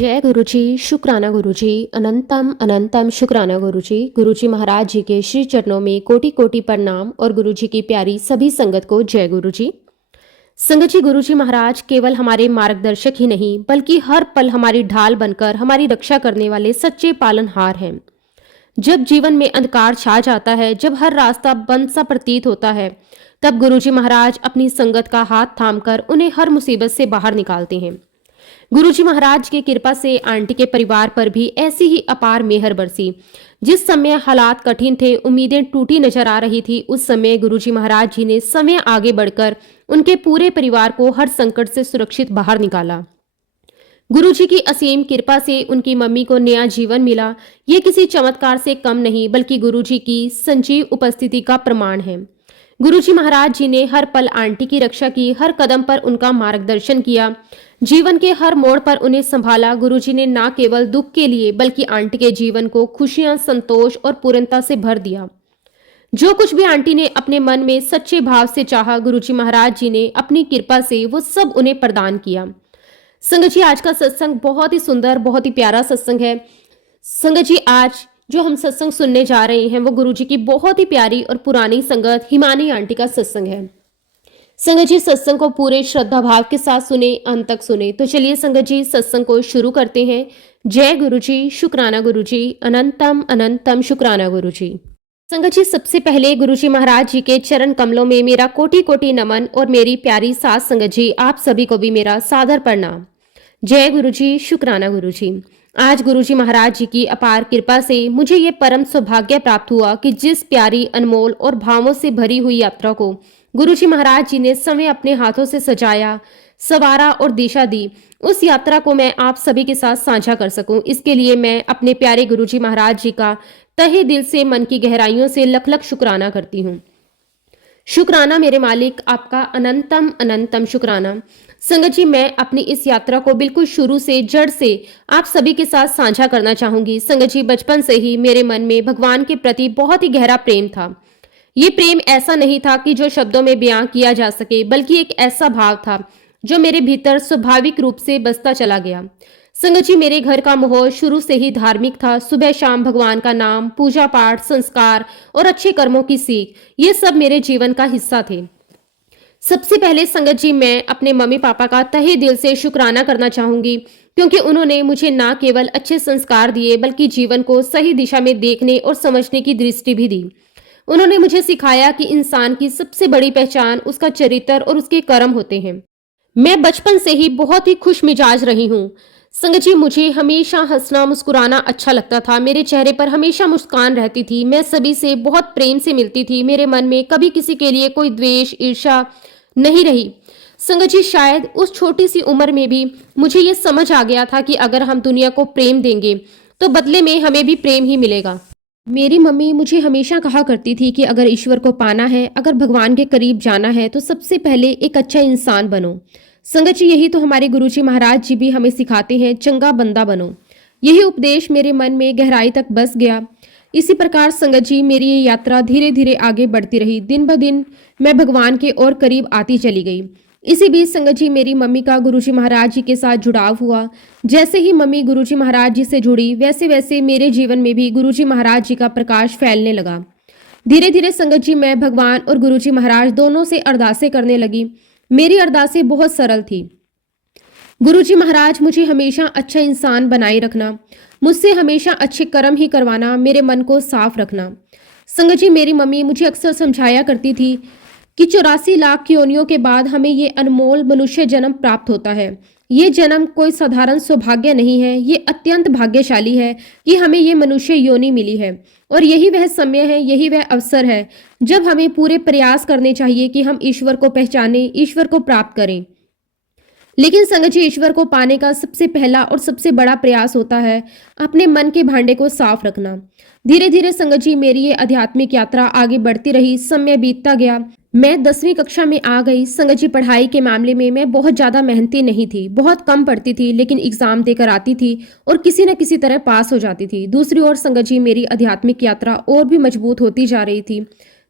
जय गुरुजी, शुक्राना गुरुजी, अनंतम अनंतम शुक्राना गुरुजी। गुरुजी महाराज जी के श्री चरणों में कोटि कोटि प्रणाम और गुरुजी की प्यारी सभी संगत को जय गुरुजी। संगत जी, गुरुजी महाराज केवल हमारे मार्गदर्शक ही नहीं बल्कि हर पल हमारी ढाल बनकर हमारी रक्षा करने वाले सच्चे पालनहार हैं। जब जीवन में अंधकार छा जाता है, जब हर रास्ता बंद सा प्रतीत होता है, तब गुरुजी महाराज अपनी संगत का हाथ थामकर उन्हें हर मुसीबत से बाहर निकालते हैं। गुरुजी महाराज की कृपा से आंटी के परिवार पर भी ऐसी ही अपार मेहर बरसी। जिस समय हालात कठिन थे, उम्मीदें टूटी नजर आ रही थी, उस समय गुरुजी महाराज जी ने समय आगे बढ़कर उनके पूरे परिवार को हर संकट से सुरक्षित बाहर निकाला। गुरुजी की असीम कृपा से उनकी मम्मी को नया जीवन मिला। ये किसी चमत्कार से कम नहीं बल्कि गुरुजी की संजीव उपस्थिति का प्रमाण है। गुरुजी महाराज जी ने हर पल आंटी की रक्षा की, हर कदम पर उनका मार्गदर्शन किया, जीवन के हर मोड़ पर उन्हें संभाला। गुरुजी ने न केवल दुख के लिए बल्कि आंटी के जीवन को खुशियां, संतोष और पूर्णता से भर दिया। जो कुछ भी आंटी ने अपने मन में सच्चे भाव से चाहा, गुरुजी महाराज जी ने अपनी कृपा से वो सब उन्हें प्रदान किया। संगत जी, आज का सत्संग बहुत ही सुंदर, बहुत ही प्यारा सत्संग है। संगत जी, आज जो हम सत्संग सुनने जा रहे हैं वो गुरुजी की बहुत ही प्यारी और पुरानी संगत हिमानी आंटी का सत्संग है। संगत जी, सत्संग को पूरे श्रद्धा भाव के साथ सुने, अंत तक सुने। तो चलिए संगत जी, सत्संग को शुरू करते हैं। जय गुरुजी, शुक्राना गुरुजी, अनंतम अनंतम शुक्राना गुरुजी। संगत जी, सबसे पहले गुरुजी महाराज जी के चरण कमलों में मेरा कोटि कोटि नमन और मेरी प्यारी सास संगत जी, आप सभी को भी मेरा सादर प्रणाम। जय गुरुजी, शुक्राना गुरुजी। आज गुरुजी महाराज जी की अपार कृपा से मुझे ये परम सौभाग्य प्राप्त हुआ कि जिस प्यारी, अनमोल और भावों से भरी हुई यात्रा को गुरुजी महाराज जी ने समय अपने हाथों से सजाया, सवारा और दिशा दी, उस यात्रा को मैं आप सभी के साथ साझा कर सकूं। इसके लिए मैं अपने प्यारे गुरुजी महाराज जी का तहे दिल से, मन की गहराइयों से लख लख शुक्राना करती हूँ। शुक्राना मेरे मालिक, आपका अनंतम अनंतम शुक्राना। संगत जी, मैं अपनी इस यात्रा को बिल्कुल शुरू से, जड़ से आप सभी के साथ साझा करना चाहूंगी। संगत जी, बचपन से ही मेरे मन में भगवान के प्रति बहुत ही गहरा प्रेम था। ये प्रेम ऐसा नहीं था कि जो शब्दों में बयां किया जा सके, बल्कि एक ऐसा भाव था जो मेरे भीतर स्वाभाविक रूप से बसता चला गया। संगत जी, मेरे घर का माहौल शुरू से ही धार्मिक था। सुबह शाम भगवान का नाम, पूजा पाठ, संस्कार और अच्छे कर्मों की सीख, ये सब मेरे जीवन का हिस्सा थे। सबसे पहले संगत जी, मैं अपने मम्मी पापा का तहे दिल से शुक्राना करना चाहूंगी, क्योंकि उन्होंने मुझे ना केवल अच्छे संस्कार दिए बल्कि जीवन को सही दिशा में देखने और समझने की दृष्टि भी दी। उन्होंने मुझे सिखाया कि इंसान की सबसे बड़ी पहचान उसका चरित्र और उसके कर्म होते हैं। मैं बचपन से ही बहुत ही खुश मिजाज रही हूँ। संगत जी, मुझे हमेशा हंसना, मुस्कुराना अच्छा लगता था। मेरे चेहरे पर हमेशा मुस्कान रहती थी। मैं सभी से बहुत प्रेम से मिलती थी। मेरे मन में कभी किसी के लिए कोई द्वेष, ईर्ष्या नहीं रही। संगत जी, शायद उस छोटी सी उम्र में भी मुझे ये समझ आ गया था कि अगर हम दुनिया को प्रेम देंगे तो बदले में हमें भी प्रेम ही मिलेगा। मेरी मम्मी मुझे हमेशा कहा करती थी कि अगर ईश्वर को पाना है, अगर भगवान के करीब जाना है, तो सबसे पहले एक अच्छा इंसान बनो। संगत जी, यही तो हमारे गुरुजी महाराज जी भी हमें सिखाते हैं, चंगा बंदा बनो। यही उपदेश मेरे मन में गहराई तक बस गया। इसी प्रकार संगत जी, मेरी ये यात्रा धीरे धीरे आगे बढ़ती रही। दिन ब दिन मैं भगवान के और करीब आती चली गई। इसी बीच संगत जी, मेरी मम्मी का गुरुजी महाराज जी के साथ जुड़ाव हुआ। जैसे ही मम्मी गुरुजी महाराज जी से जुड़ी, वैसे वैसे मेरे जीवन में भी गुरुजी महाराज जी का प्रकाश फैलने लगा। धीरे धीरे संगत जी, मैं भगवान और गुरुजी महाराज दोनों से अरदासें करने लगी। मेरी अरदासें बहुत सरल थी। गुरुजी महाराज, मुझे हमेशा अच्छा इंसान बनाए रखना, मुझसे हमेशा अच्छे कर्म ही करवाना, मेरे मन को साफ रखना। संगत जी, मेरी मम्मी मुझे अक्सर समझाया करती थी कि 84 लाख योनियों के बाद हमें ये अनमोल मनुष्य जन्म प्राप्त होता है। ये जन्म कोई साधारण सौभाग्य नहीं है, ये अत्यंत भाग्यशाली है कि हमें ये मनुष्य योनि मिली है। और यही वह समय है, यही वह अवसर है जब हमें पूरे प्रयास करने चाहिए कि हम ईश्वर को पहचानें, ईश्वर को प्राप्त करें। लेकिन संगत जी, ईश्वर को पाने का सबसे पहला और सबसे बड़ा प्रयास होता है अपने मन के भांडे को साफ रखना। धीरे धीरे संगत जी, मेरी ये आध्यात्मिक यात्रा आगे बढ़ती रही। समय बीतता गया। मैं 10वीं कक्षा में आ गई। संगत जी, पढ़ाई के मामले में मैं बहुत ज्यादा मेहनती नहीं थी, बहुत कम पढ़ती थी, लेकिन एग्जाम देकर आती थी और किसी न किसी तरह पास हो जाती थी। दूसरी ओर संगत जी, मेरी आध्यात्मिक यात्रा और भी मजबूत होती जा रही थी।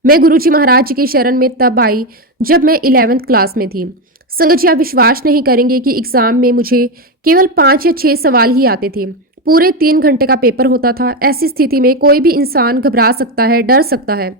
मैं गुरुजी महाराज जी की शरण में तब आई जब मैं 11वीं क्लास में थी। संगत जी, आप विश्वास नहीं करेंगे कि एग्जाम में मुझे केवल 5 या 6 सवाल ही आते थे। पूरे 3 घंटे का पेपर होता था। ऐसी स्थिति में कोई भी इंसान घबरा सकता है, डर सकता है।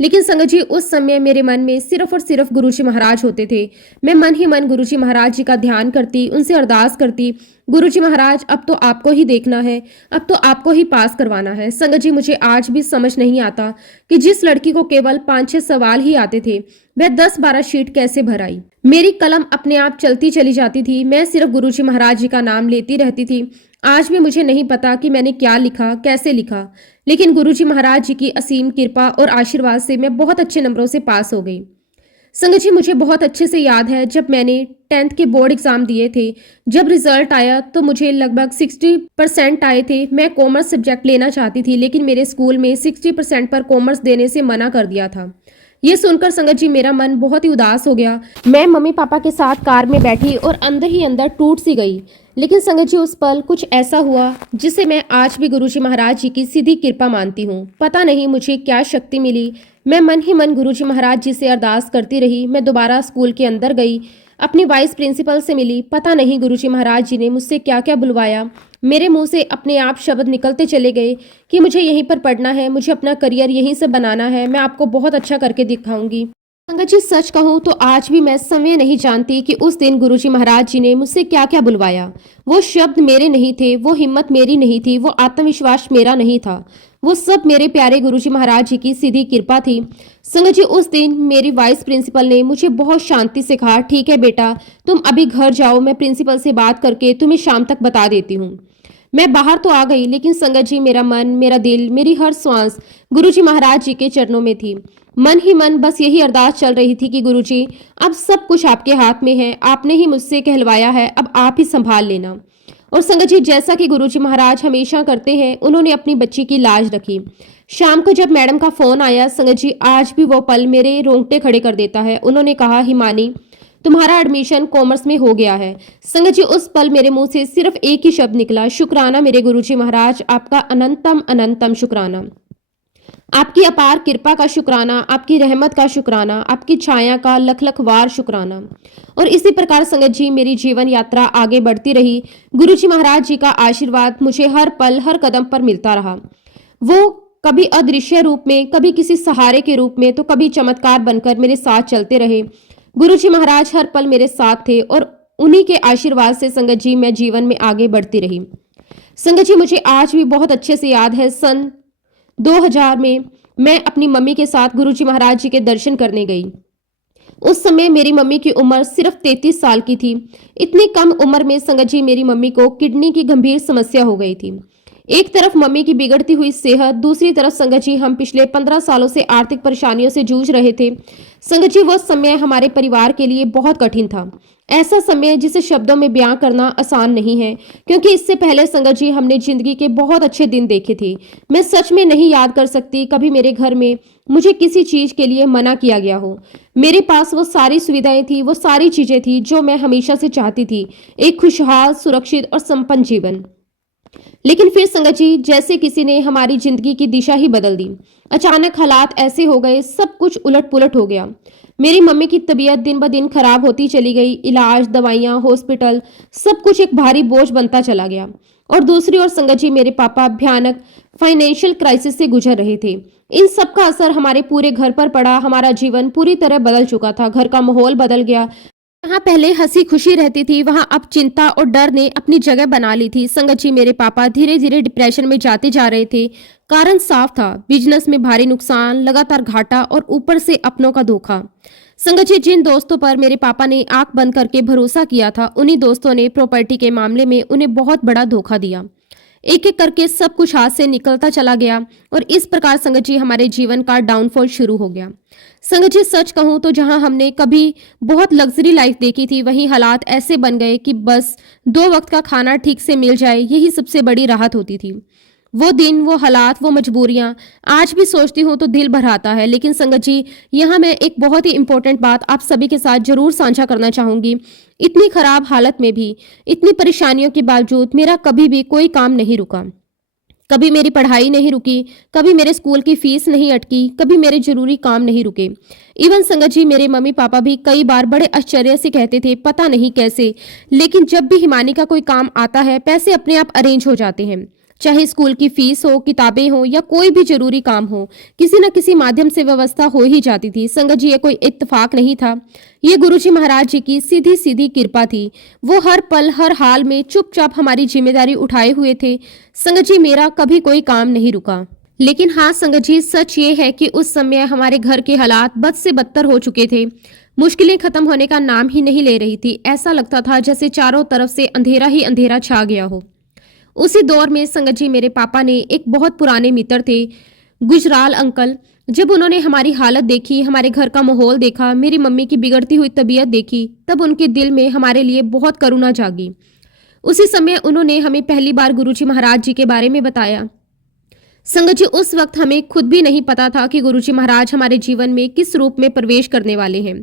लेकिन संगत जी, उस समय मेरे मन में सिर्फ और सिर्फ गुरुजी महाराज होते थे। मैं मन ही मन गुरुजी महाराज जी का ध्यान करती, उनसे अरदास करती, गुरुजी महाराज अब तो आपको ही देखना है, अब तो आपको ही पास करवाना है। संगत जी, मुझे आज भी समझ नहीं आता कि जिस लड़की को केवल 5-6 सवाल ही आते थे, वह 10-12 शीट कैसे भर आई। मेरी कलम अपने आप चलती चली जाती थी। मैं सिर्फ गुरुजी महाराज जी का नाम लेती रहती थी। आज भी मुझे नहीं पता कि मैंने क्या लिखा, कैसे लिखा, लेकिन गुरुजी महाराज जी की असीम कृपा और आशीर्वाद से मैं बहुत अच्छे नंबरों से पास हो गई। संगत जी, मुझे बहुत अच्छे से याद है जब मैंने 10th के बोर्ड एग्जाम दिए थे। जब रिजल्ट आया तो मुझे लगभग 60% आए थे। मैं कॉमर्स सब्जेक्ट लेना चाहती थी, लेकिन मेरे स्कूल में 60% पर कॉमर्स देने से मना कर दिया था। ये सुनकर संगत जी मेरा मन बहुत ही उदास हो गया। मैं मम्मी पापा के साथ कार में बैठी और अंदर ही अंदर टूट सी गई। लेकिन संगत जी, उस पल कुछ ऐसा हुआ जिसे मैं आज भी गुरुजी महाराज जी की सीधी कृपा मानती हूँ। पता नहीं मुझे क्या शक्ति मिली। मैं मन ही मन गुरुजी महाराज जी से अरदास करती रही। मैं दोबारा स्कूल के अंदर गई, अपनी वाइस प्रिंसिपल से मिली। पता नहीं गुरुजी महाराज जी ने मुझसे क्या क्या बुलवाया। मेरे मुंह से अपने आप शब्द निकलते चले गए कि मुझे यहीं पर पढ़ना है, मुझे अपना करियर यहीं से बनाना है, मैं आपको बहुत अच्छा करके दिखाऊंगी। संगत जी, सच कहूँ तो आज भी मैं समय नहीं जानती कि उस दिन गुरुजी महाराज जी ने मुझसे क्या क्या बुलवाया। वो शब्द मेरे नहीं थे, वो हिम्मत मेरी नहीं थी, वो आत्मविश्वास मेरा नहीं था। वो सब मेरे प्यारे गुरुजी महाराज जी की सीधी कृपा थी। संगत जी, उस दिन मेरी वाइस प्रिंसिपल ने मुझे बहुत शांति से कहा, ठीक है बेटा, तुम अभी घर जाओ, मैं प्रिंसिपल से बात करके तुम्हें शाम तक बता देती हूँ। मैं बाहर तो आ गई, लेकिन संगत जी मेरा मन, मेरा दिल, मेरी हर सांस गुरुजी महाराज जी के चरणों में थी। मन ही मन बस यही अरदास चल रही थी कि गुरुजी, अब सब कुछ आपके हाथ में है, आपने ही मुझसे कहलवाया है, अब आप ही संभाल लेना। और संगत जी, जैसा कि गुरुजी महाराज हमेशा करते हैं, उन्होंने अपनी बच्ची की लाज रखी। शाम को जब मैडम का फोन आया, संगत जी आज भी वो पल मेरे रोंगटे खड़े कर देता है। उन्होंने कहा, हिमानी, तुम्हारा एडमिशन कॉमर्स में हो गया है। संगत जी, उस पल मेरे मुंह से सिर्फ एक ही शब्द निकला, शुक्राना मेरे गुरुजी महाराज, आपका अनंतम अनंतम शुक्राना। आपकी अपार कृपा का शुक्राना, आपकी रहमत का शुक्राना, आपकी छाया का लख लख वार शुक्राना। और इसी प्रकार संगत जी मेरी जीवन यात्रा आगे बढ़ती रही। गुरुजी महाराज जी का आशीर्वाद मुझे हर पल हर कदम पर मिलता रहा। वो कभी अदृश्य रूप में, कभी किसी सहारे के रूप में, तो कभी चमत्कार बनकर मेरे साथ चलते रहे। गुरुजी महाराज हर पल मेरे साथ थे और उन्हीं के आशीर्वाद से संगत जी मैं जीवन में आगे बढ़ती रही। संगत जी, मुझे आज भी बहुत अच्छे से याद है, सन 2000 में मैं अपनी मम्मी के साथ गुरुजी महाराज जी के दर्शन करने गई। उस समय मेरी मम्मी की उम्र सिर्फ 33 साल की थी। इतनी कम उम्र में संगत जी मेरी मम्मी को किडनी की गंभीर समस्या हो गई थी। एक तरफ मम्मी की बिगड़ती हुई सेहत, दूसरी तरफ संगत जी हम पिछले 15 सालों से आर्थिक परेशानियों से जूझ रहे थे। संगत जी, वो समय हमारे परिवार के लिए बहुत कठिन था। ऐसा समय जिसे शब्दों में बयां करना आसान नहीं है, क्योंकि इससे पहले संगत जी हमने जिंदगी के बहुत अच्छे दिन देखे थे। मैं सच में नहीं याद कर सकती कभी मेरे घर में मुझे किसी चीज के लिए मना किया गया हो। मेरे पास वो सारी सुविधाएं थी, वो सारी चीजें थी जो मैं हमेशा से चाहती थी, एक खुशहाल, सुरक्षित और संपन्न जीवन। लेकिन फिर संगत जी जैसे किसी ने हमारी जिंदगी की दिशा ही बदल दी। अचानक हालात ऐसे हो गए, सब कुछ उलट पुलट हो गया। मेरी मम्मी की तबीयत दिन ब दिन खराब होती चली गई। इलाज, दवाइयां, हॉस्पिटल, सब कुछ एक भारी बोझ बनता चला गया। और दूसरी ओर संगत जी मेरे पापा भयानक फाइनेंशियल क्राइसिस से गुजर रहे थे। इन सब का असर हमारे पूरे घर पर पड़ा। हमारा जीवन पूरी तरह बदल चुका था। घर का माहौल बदल गया। जहाँ पहले हंसी खुशी रहती थी, वहां अब चिंता और डर ने अपनी जगह बना ली थी। संगत जी मेरे पापा धीरे धीरे डिप्रेशन में जाते जा रहे थे। कारण साफ था, बिजनेस में भारी नुकसान, लगातार घाटा और ऊपर से अपनों का धोखा। संगत जी जिन दोस्तों पर मेरे पापा ने आंख बंद करके भरोसा किया था, उन्हीं दोस्तों ने प्रॉपर्टी के मामले में उन्हें बहुत बड़ा धोखा दिया। एक एक करके सब कुछ हाथ से निकलता चला गया और इस प्रकार संगत जी हमारे जीवन का डाउनफॉल शुरू हो गया। संगत जी सच कहूं तो जहां हमने कभी बहुत लग्जरी लाइफ देखी थी, वहीं हालात ऐसे बन गए कि बस 2 वक्त का खाना ठीक से मिल जाए, यही सबसे बड़ी राहत होती थी। वो दिन, वो हालात, वो मजबूरियां आज भी सोचती हूँ तो दिल भर आता है। लेकिन संगत जी यहाँ मैं एक बहुत ही इंपॉर्टेंट बात आप सभी के साथ जरूर साझा करना चाहूंगी। इतनी खराब हालत में भी, इतनी परेशानियों के बावजूद मेरा कभी भी कोई काम नहीं रुका। कभी मेरी पढ़ाई नहीं रुकी, कभी मेरे स्कूल की फीस नहीं अटकी, कभी मेरे जरूरी काम नहीं रुके। इवन संगत जी मेरे मम्मी पापा भी कई बार बड़े आश्चर्य से कहते थे पता नहीं कैसे, लेकिन जब भी हिमानी का कोई काम आता है पैसे अपने आप अरेंज हो जाते हैं। चाहे स्कूल की फीस हो, किताबें हो या कोई भी जरूरी काम हो, किसी न किसी माध्यम से व्यवस्था हो ही जाती थी। संगत जी ये कोई इत्तेफाक नहीं था, ये गुरुजी महाराज जी की सीधी सीधी कृपा थी। वो हर पल हर हाल में चुपचाप हमारी जिम्मेदारी उठाए हुए थे। संगत जी मेरा कभी कोई काम नहीं रुका। लेकिन हाँ संगत जी सच ये है कि उस समय हमारे घर के हालात बद से बदतर हो चुके थे। मुश्किलें खत्म होने का नाम ही नहीं ले रही थी। ऐसा लगता था जैसे चारों तरफ से अंधेरा ही अंधेरा छा गया हो। उसी दौर में संगत जी मेरे पापा ने एक बहुत पुराने मित्र थे गुजराल अंकल। जब उन्होंने हमारी हालत देखी, हमारे घर का माहौल देखा, मेरी मम्मी की बिगड़ती हुई तबीयत देखी, तब उनके दिल में हमारे लिए बहुत करुणा जागी। उसी समय उन्होंने हमें पहली बार गुरुजी महाराज जी के बारे में बताया। संगत जी उस वक्त हमें खुद भी नहीं पता था कि गुरुजी महाराज हमारे जीवन में किस रूप में प्रवेश करने वाले हैं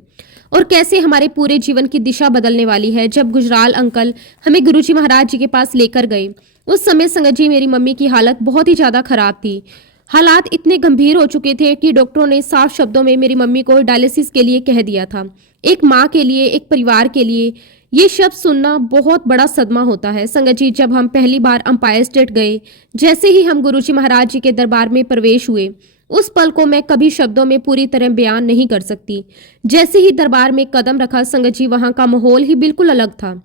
और कैसे हमारे पूरे जीवन की दिशा बदलने वाली है। जब गुजराल अंकल हमें गुरुजी महाराज जी के पास लेकर गए, उस समय संगत जी मेरी मम्मी की हालत बहुत ही ज्यादा खराब थी। हालात इतने गंभीर हो चुके थे कि डॉक्टरों ने साफ शब्दों में मेरी मम्मी को डायलिसिस के लिए कह दिया था। एक माँ के लिए, एक परिवार के लिए ये शब्द सुनना बहुत बड़ा सदमा होता है। संगत जी जब हम पहली बार अंपायर स्टेट गए, जैसे ही हम गुरुजी महाराज जी के दरबार में प्रवेश हुए, उस पल को मैं कभी शब्दों में पूरी तरह बयान नहीं कर सकती। जैसे ही दरबार में कदम रखा संगत जी वहां का माहौल ही बिल्कुल अलग था।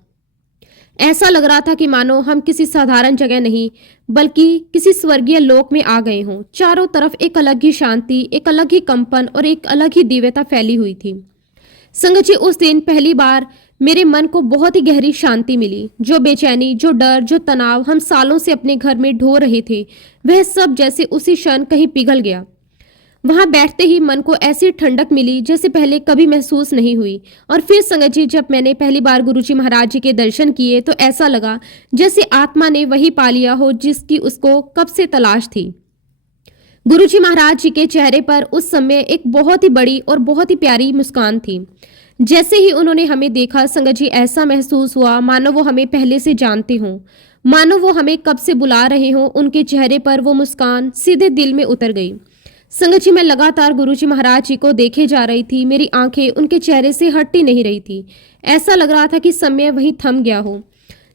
ऐसा लग रहा था कि मानो हम किसी साधारण जगह नहीं बल्कि किसी स्वर्गीय लोक में आ गए हों। चारों तरफ एक अलग ही शांति, एक अलग ही कंपन और एक अलग ही दिव्यता फैली हुई थी। संगत जी उस दिन पहली बार मेरे मन को बहुत ही गहरी शांति मिली। जो बेचैनी, जो डर, जो तनाव हम सालों से अपने घर में ढो रहे थे, वह सब जैसे उसी क्षण कहीं पिघल गया। वहां बैठते ही मन को ऐसी ठंडक मिली जैसे पहले कभी महसूस नहीं हुई। और फिर संगत जी जब मैंने पहली बार गुरुजी महाराज जी के दर्शन किए तो ऐसा लगा जैसे आत्मा ने वही पा लिया हो जिसकी उसको कब से तलाश थी। गुरुजी महाराज जी के चेहरे पर उस समय एक बहुत ही बड़ी और बहुत ही प्यारी मुस्कान थी। जैसे ही उन्होंने हमें देखा संगत जी ऐसा महसूस हुआ मानो वो हमें पहले से जानते हों, मानो वो हमें कब से बुला रहे हों। उनके चेहरे पर वो मुस्कान सीधे दिल में उतर गई। संगत जी मैं लगातार गुरुजी महाराज जी को देखे जा रही थी। मेरी आंखें उनके चेहरे से हट ही नहीं रही थी। ऐसा लग रहा था कि समय वहीं थम गया हो।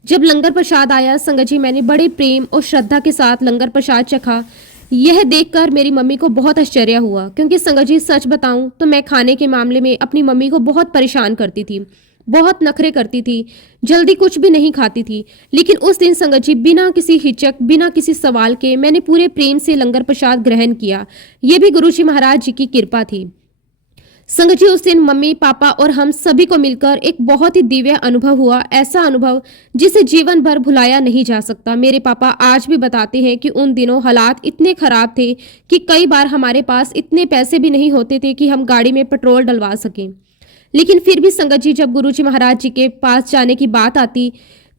जब लंगर प्रसाद आया संगत जी मैंने बड़े प्रेम और श्रद्धा के साथ लंगर प्रसाद चखा। यह देखकर मेरी मम्मी को बहुत आश्चर्य हुआ, क्योंकि संगत जी सच बताऊं तो मैं खाने के मामले में अपनी मम्मी को बहुत परेशान करती थी, बहुत नखरे करती थी, जल्दी कुछ भी नहीं खाती थी। लेकिन उस दिन संगत जी बिना किसी हिचक, बिना किसी सवाल के मैंने पूरे प्रेम से लंगर प्रसाद ग्रहण किया। ये भी गुरुजी महाराज जी की कृपा थी। संगत जी उस दिन मम्मी, पापा और हम सभी को मिलकर एक बहुत ही दिव्य अनुभव हुआ। ऐसा अनुभव जिसे जीवन भर भुलाया नहीं जा सकता। मेरे पापा आज भी बताते हैं कि उन दिनों हालात इतने खराब थे कि कई बार हमारे पास इतने पैसे भी नहीं होते थे कि हम गाड़ी में पेट्रोल डलवा सकें। लेकिन फिर भी संगत जी जब गुरुजी महाराज जी के पास जाने की बात आती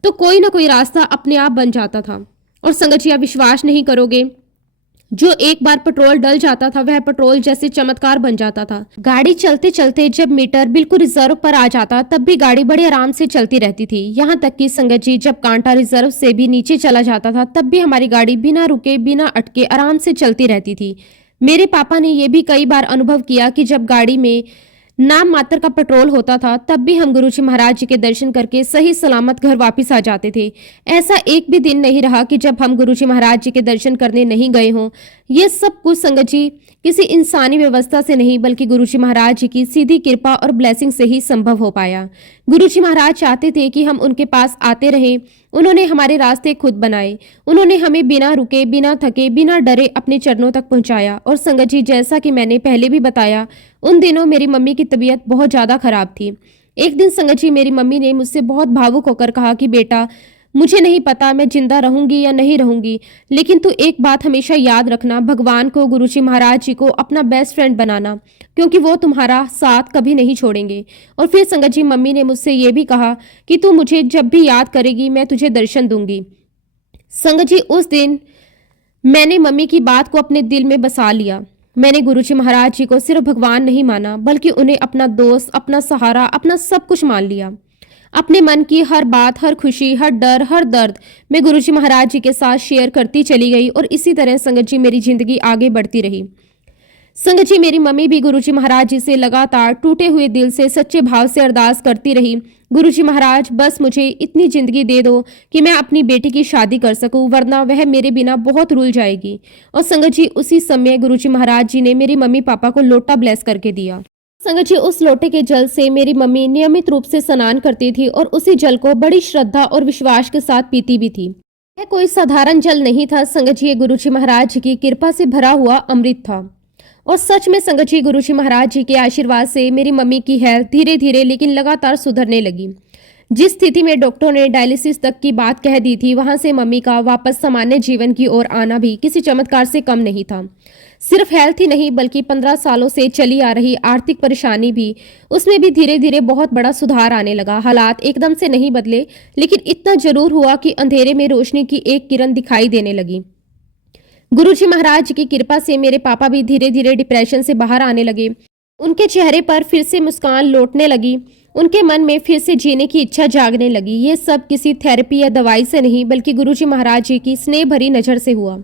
तो कोई ना कोई रास्ता अपने आप बन जाता था। और संगत जी आप विश्वास नहीं करोगे, जो एक बार पेट्रोल डल जाता था वह पेट्रोल जैसे चमत्कार बन जाता था। गाड़ी चलते चलते जब मीटर बिल्कुल रिजर्व पर आ जाता तब भी गाड़ी बड़े आराम से चलती रहती थी। यहाँ तक कि संगत जी जब कांटा रिजर्व से भी नीचे चला जाता था तब भी हमारी गाड़ी बिना रुके, बिना अटके आराम से चलती रहती थी। मेरे पापा ने यह भी कई बार अनुभव किया कि जब गाड़ी में नाम मात्र का पेट्रोल होता था तब भी हम गुरुजी महाराज जी के दर्शन करके सही सलामत घर वापस आ जाते थे। ऐसा एक भी दिन नहीं रहा कि जब हम गुरुजी महाराज जी के दर्शन करने नहीं गए हों। ये सब कुछ संगत जी किसी इंसानी व्यवस्था से नहीं बल्कि गुरुजी महाराज जी की सीधी कृपा और ब्लेसिंग से ही संभव हो पाया। गुरुजी महाराज चाहते थे कि हम उनके पास आते रहें। उन्होंने हमारे रास्ते खुद बनाए। उन्होंने हमें बिना रुके, बिना थके, बिना डरे अपने चरणों तक पहुंचाया। और संगत जी जैसा कि मैंने पहले भी बताया, उन दिनों मेरी मम्मी की तबीयत बहुत ज़्यादा खराब थी। एक दिन संगत जी मेरी मम्मी ने मुझसे बहुत भावुक होकर कहा कि बेटा, मुझे नहीं पता मैं जिंदा रहूंगी या नहीं रहूंगी, लेकिन तू एक बात हमेशा याद रखना, भगवान को, गुरुजी महाराज जी को अपना बेस्ट फ्रेंड बनाना, क्योंकि वो तुम्हारा साथ कभी नहीं छोड़ेंगे। और फिर संगत जी मम्मी ने मुझसे ये भी कहा कि तू मुझे जब भी याद करेगी मैं तुझे दर्शन दूंगी। संगत जी उस दिन मैंने मम्मी की बात को अपने दिल में बसा लिया। मैंने गुरुजी महाराज जी को सिर्फ भगवान नहीं माना बल्कि उन्हें अपना दोस्त, अपना सहारा, अपना सब कुछ मान लिया। अपने मन की हर बात, हर खुशी, हर डर, हर दर्द मैं गुरुजी महाराज जी के साथ शेयर करती चली गई और इसी तरह संगत जी मेरी जिंदगी आगे बढ़ती रही। संगत जी मेरी मम्मी भी गुरुजी महाराज जी से लगातार टूटे हुए दिल से सच्चे भाव से अरदास करती रही, गुरुजी महाराज बस मुझे इतनी जिंदगी दे दो कि मैं अपनी बेटी की शादी कर सकूं, वरना वह मेरे बिना बहुत रुल जाएगी। और संगत जी उसी समय गुरुजी महाराज जी ने मेरी मम्मी पापा को लोटा ब्लेस करके दिया। संगत जी उस लोटे के जल से मेरी मम्मी नियमित रूप से स्नान करती थी और उसी जल को बड़ी श्रद्धा और विश्वास के साथ पीती भी थी। यह कोई साधारण जल नहीं था संगत जी, ये गुरुजी महाराज जी की कृपा से भरा हुआ अमृत था। और सच में संगत जी गुरुजी महाराज जी के आशीर्वाद से मेरी मम्मी की हेल्थ धीरे धीरे लेकिन लगातार सुधरने लगी। जिस स्थिति में डॉक्टरों ने डायलिसिस तक की बात कह दी थी, वहां से मम्मी का वापस सामान्य जीवन की ओर आना भी किसी चमत्कार से कम नहीं था। सिर्फ हेल्थ ही नहीं बल्कि 15 सालों से चली आ रही आर्थिक परेशानी भी, उसमें भी धीरे धीरे बहुत बड़ा सुधार आने लगा। हालात एकदम से नहीं बदले, लेकिन इतना जरूर हुआ कि अंधेरे में रोशनी की एक किरण दिखाई देने लगी। गुरुजी महाराज की कृपा से मेरे पापा भी धीरे धीरे डिप्रेशन से बाहर आने लगे। उनके चेहरे पर फिर से मुस्कान लौटने लगी, उनके मन में फिर से जीने की इच्छा जागने लगी। ये सब किसी थेरेपी या दवाई से नहीं बल्कि गुरुजी महाराज जी की स्नेह भरी नजर से हुआ।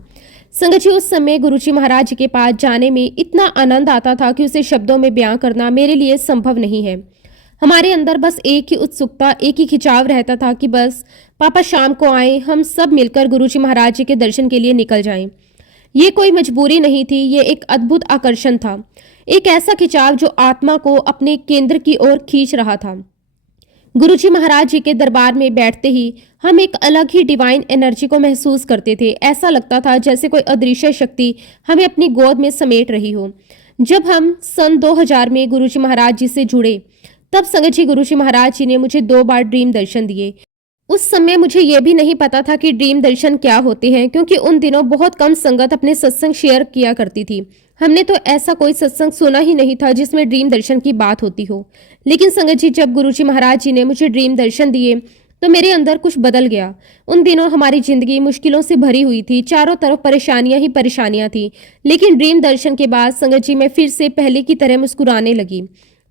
संगत जी उस समय गुरुजी महाराज जी के पास जाने में इतना आनंद आता था कि उसे शब्दों में बयां करना मेरे लिए संभव नहीं है। हमारे अंदर बस एक ही उत्सुकता, एक ही खिंचाव रहता था कि बस पापा शाम को आए, हम सब मिलकर गुरुजी महाराज जी के दर्शन के लिए निकल जाएं। ये कोई मजबूरी नहीं थी, ये एक अद्भुत आकर्षण था, एक ऐसा खिंचाव जो आत्मा को अपने केंद्र की ओर खींच रहा था। गुरुजी महाराज जी के दरबार में बैठते ही हम एक अलग ही डिवाइन एनर्जी को महसूस करते थे। ऐसा लगता था जैसे कोई अदृश्य शक्ति हमें अपनी गोद में समेट रही हो। जब हम सन 2000 में गुरुजी महाराज जी से जुड़े, तब संगत जी गुरुजी महाराज जी ने मुझे 2 बार ड्रीम दर्शन दिए। उस समय मुझे यह भी नहीं पता था कि ड्रीम दर्शन क्या होते हैं, क्योंकि उन दिनों बहुत कम संगत अपने सत्संग शेयर किया करती थी। हमने तो ऐसा कोई सत्संग सुना ही नहीं था जिसमें ड्रीम दर्शन की बात होती हो। लेकिन संगत जी जब गुरुजी महाराज जी ने मुझे ड्रीम दर्शन दिए तो मेरे अंदर कुछ बदल गया। उन दिनों हमारी जिंदगी मुश्किलों से भरी हुई थी, चारों तरफ परेशानियां ही परेशानियां थी। लेकिन ड्रीम दर्शन के बाद संगत जी मैं फिर से पहले की तरह मुस्कुराने लगी।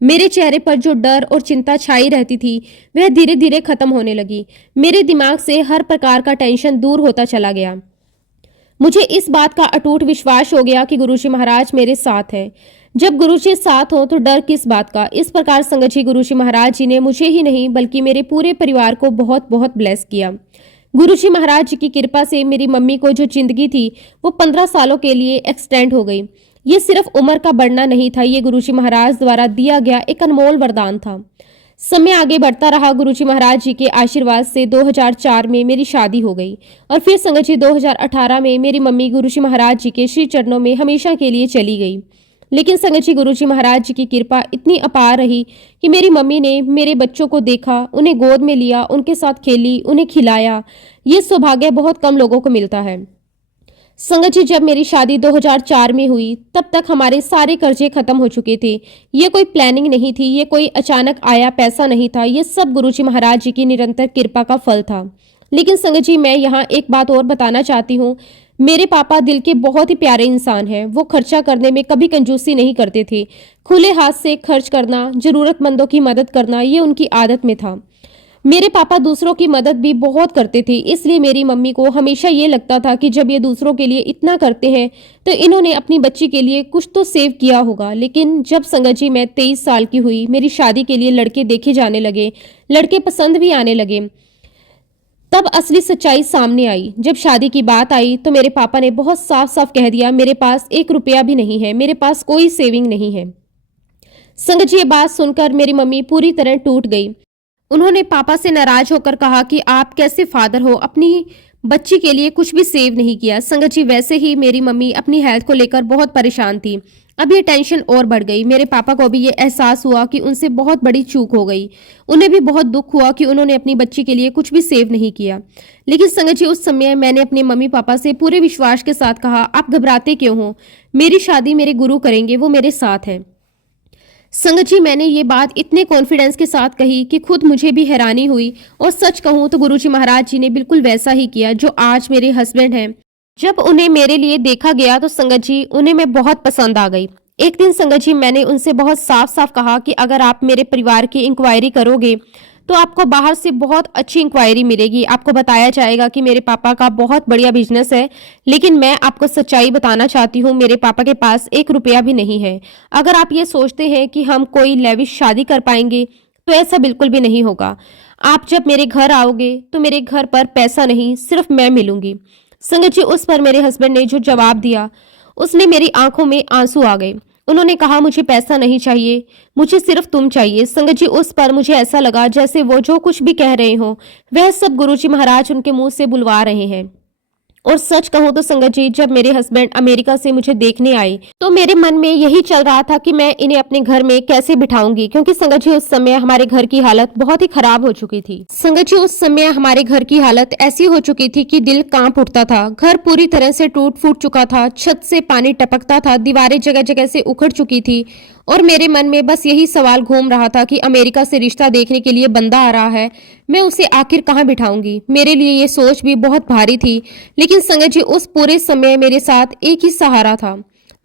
मेरे चेहरे पर जो डर और चिंता छाई रहती थी वह धीरे धीरे खत्म होने लगी। मेरे दिमाग से हर प्रकार का टेंशन दूर होता चला गया। मुझे इस बात का अटूट विश्वास हो गया कि गुरुजी महाराज मेरे साथ हैं। जब गुरुजी साथ हो तो डर किस बात का। इस प्रकार संगत जी गुरुजी महाराज जी ने मुझे ही नहीं बल्कि मेरे पूरे परिवार को बहुत बहुत ब्लेस किया। गुरुजी महाराज जी की कृपा से मेरी मम्मी को जो जिंदगी थी वो 15 सालों के लिए एक्सटेंड हो गई। ये सिर्फ उम्र का बढ़ना नहीं था, ये गुरुजी महाराज द्वारा दिया गया एक अनमोल वरदान था। समय आगे बढ़ता रहा। गुरुजी महाराज जी के आशीर्वाद से 2004 में मेरी शादी हो गई और फिर संगत जी 2018 में मेरी मम्मी गुरुजी महाराज जी के श्री चरणों में हमेशा के लिए चली गई। लेकिन संगत जी गुरुजी महाराज जी की कृपा इतनी अपार रही कि मेरी मम्मी ने मेरे बच्चों को देखा, उन्हें गोद में लिया, उनके साथ खेली, उन्हें खिलाया। ये सौभाग्य बहुत कम लोगों को मिलता है। संगत जी जब मेरी शादी 2004 में हुई तब तक हमारे सारे कर्जे खत्म हो चुके थे। ये कोई प्लानिंग नहीं थी, ये कोई अचानक आया पैसा नहीं था, ये सब गुरुजी महाराज जी की निरंतर कृपा का फल था। लेकिन संगत जी मैं यहाँ एक बात और बताना चाहती हूँ। मेरे पापा दिल के बहुत ही प्यारे इंसान हैं। वो खर्चा करने में कभी कंजूसी नहीं करते थे। खुले हाथ से खर्च करना, जरूरतमंदों की मदद करना, ये उनकी आदत में था। मेरे पापा दूसरों की मदद भी बहुत करते थे, इसलिए मेरी मम्मी को हमेशा ये लगता था कि जब ये दूसरों के लिए इतना करते हैं तो इन्होंने अपनी बच्ची के लिए कुछ तो सेव किया होगा। लेकिन जब संगत जी मैं 23 साल की हुई, मेरी शादी के लिए लड़के देखे जाने लगे, लड़के पसंद भी आने लगे, तब असली सच्चाई सामने आई। जब शादी की बात आई तो मेरे पापा ने बहुत साफ साफ कह दिया, मेरे पास 1 रुपया भी नहीं है, मेरे पास कोई सेविंग नहीं है। संगत जी ये बात सुनकर मेरी मम्मी पूरी तरह टूट गई। उन्होंने पापा से नाराज होकर कहा कि आप कैसे फादर हो, अपनी बच्ची के लिए कुछ भी सेव नहीं किया। संगत जी वैसे ही मेरी मम्मी अपनी हेल्थ को लेकर बहुत परेशान थी। अब ये टेंशन और बढ़ गई। मेरे पापा को भी ये एहसास हुआ कि उनसे बहुत बड़ी चूक हो गई। उन्हें भी बहुत दुख हुआ कि उन्होंने अपनी बच्ची के लिए कुछ भी सेव नहीं किया। लेकिन संगत जी उस समय मैंने अपने मम्मी पापा से पूरे विश्वास के साथ कहा, आप घबराते क्यों हो, मेरी शादी मेरे गुरु करेंगे, वो मेरे साथ हैं। संगत जी मैंने ये बात इतने कॉन्फिडेंस के साथ कही कि खुद मुझे भी हैरानी हुई। और सच कहूँ तो गुरुजी महाराज जी ने बिल्कुल वैसा ही किया जो आज मेरे हस्बैंड हैं। जब उन्हें मेरे लिए देखा गया तो संगत जी उन्हें मैं बहुत पसंद आ गई। एक दिन संगत जी मैंने उनसे बहुत साफ साफ कहा कि अगर आप मेरे परिवार की इंक्वायरी करोगे तो आपको बाहर से बहुत अच्छी इंक्वायरी मिलेगी। आपको बताया जाएगा कि मेरे पापा का बहुत बढ़िया बिजनेस है, लेकिन मैं आपको सच्चाई बताना चाहती हूँ, मेरे पापा के पास 1 रुपया भी नहीं है। अगर आप ये सोचते हैं कि हम कोई लेविश शादी कर पाएंगे, तो ऐसा बिल्कुल भी नहीं होगा। आप जब मेरे घर आओगे तो मेरे घर पर पैसा नहीं, सिर्फ मैं मिलूंगी। संगत जी, उस पर मेरे हस्बैंड ने जो जवाब दिया, उसने मेरी आंखों में आंसू आ गए। उन्होंने कहा, मुझे पैसा नहीं चाहिए, मुझे सिर्फ तुम चाहिए। संगत जी, उस पर मुझे ऐसा लगा जैसे वो जो कुछ भी कह रहे हो वह सब गुरुजी महाराज उनके मुंह से बुलवा रहे हैं। और सच कहूं तो संगत जी, जब मेरे हस्बैंड अमेरिका से मुझे देखने आए तो मेरे मन में यही चल रहा था कि मैं इन्हें अपने घर में कैसे बिठाऊंगी, क्योंकि संगत जी उस समय हमारे घर की हालत बहुत ही खराब हो चुकी थी। संगत जी, उस समय हमारे घर की हालत ऐसी हो चुकी थी कि दिल कांप उठता था। घर पूरी तरह से टूट फूट चुका था, छत से पानी टपकता था, दीवारें जगह जगह से उखड़ चुकी थी और मेरे मन में बस यही सवाल घूम रहा था कि अमेरिका से रिश्ता देखने के लिए बंदा आ रहा है, मैं उसे आखिर कहाँ बिठाऊंगी। मेरे लिए ये सोच भी बहुत भारी थी, लेकिन संगत जी उस पूरे समय मेरे साथ एक ही सहारा था,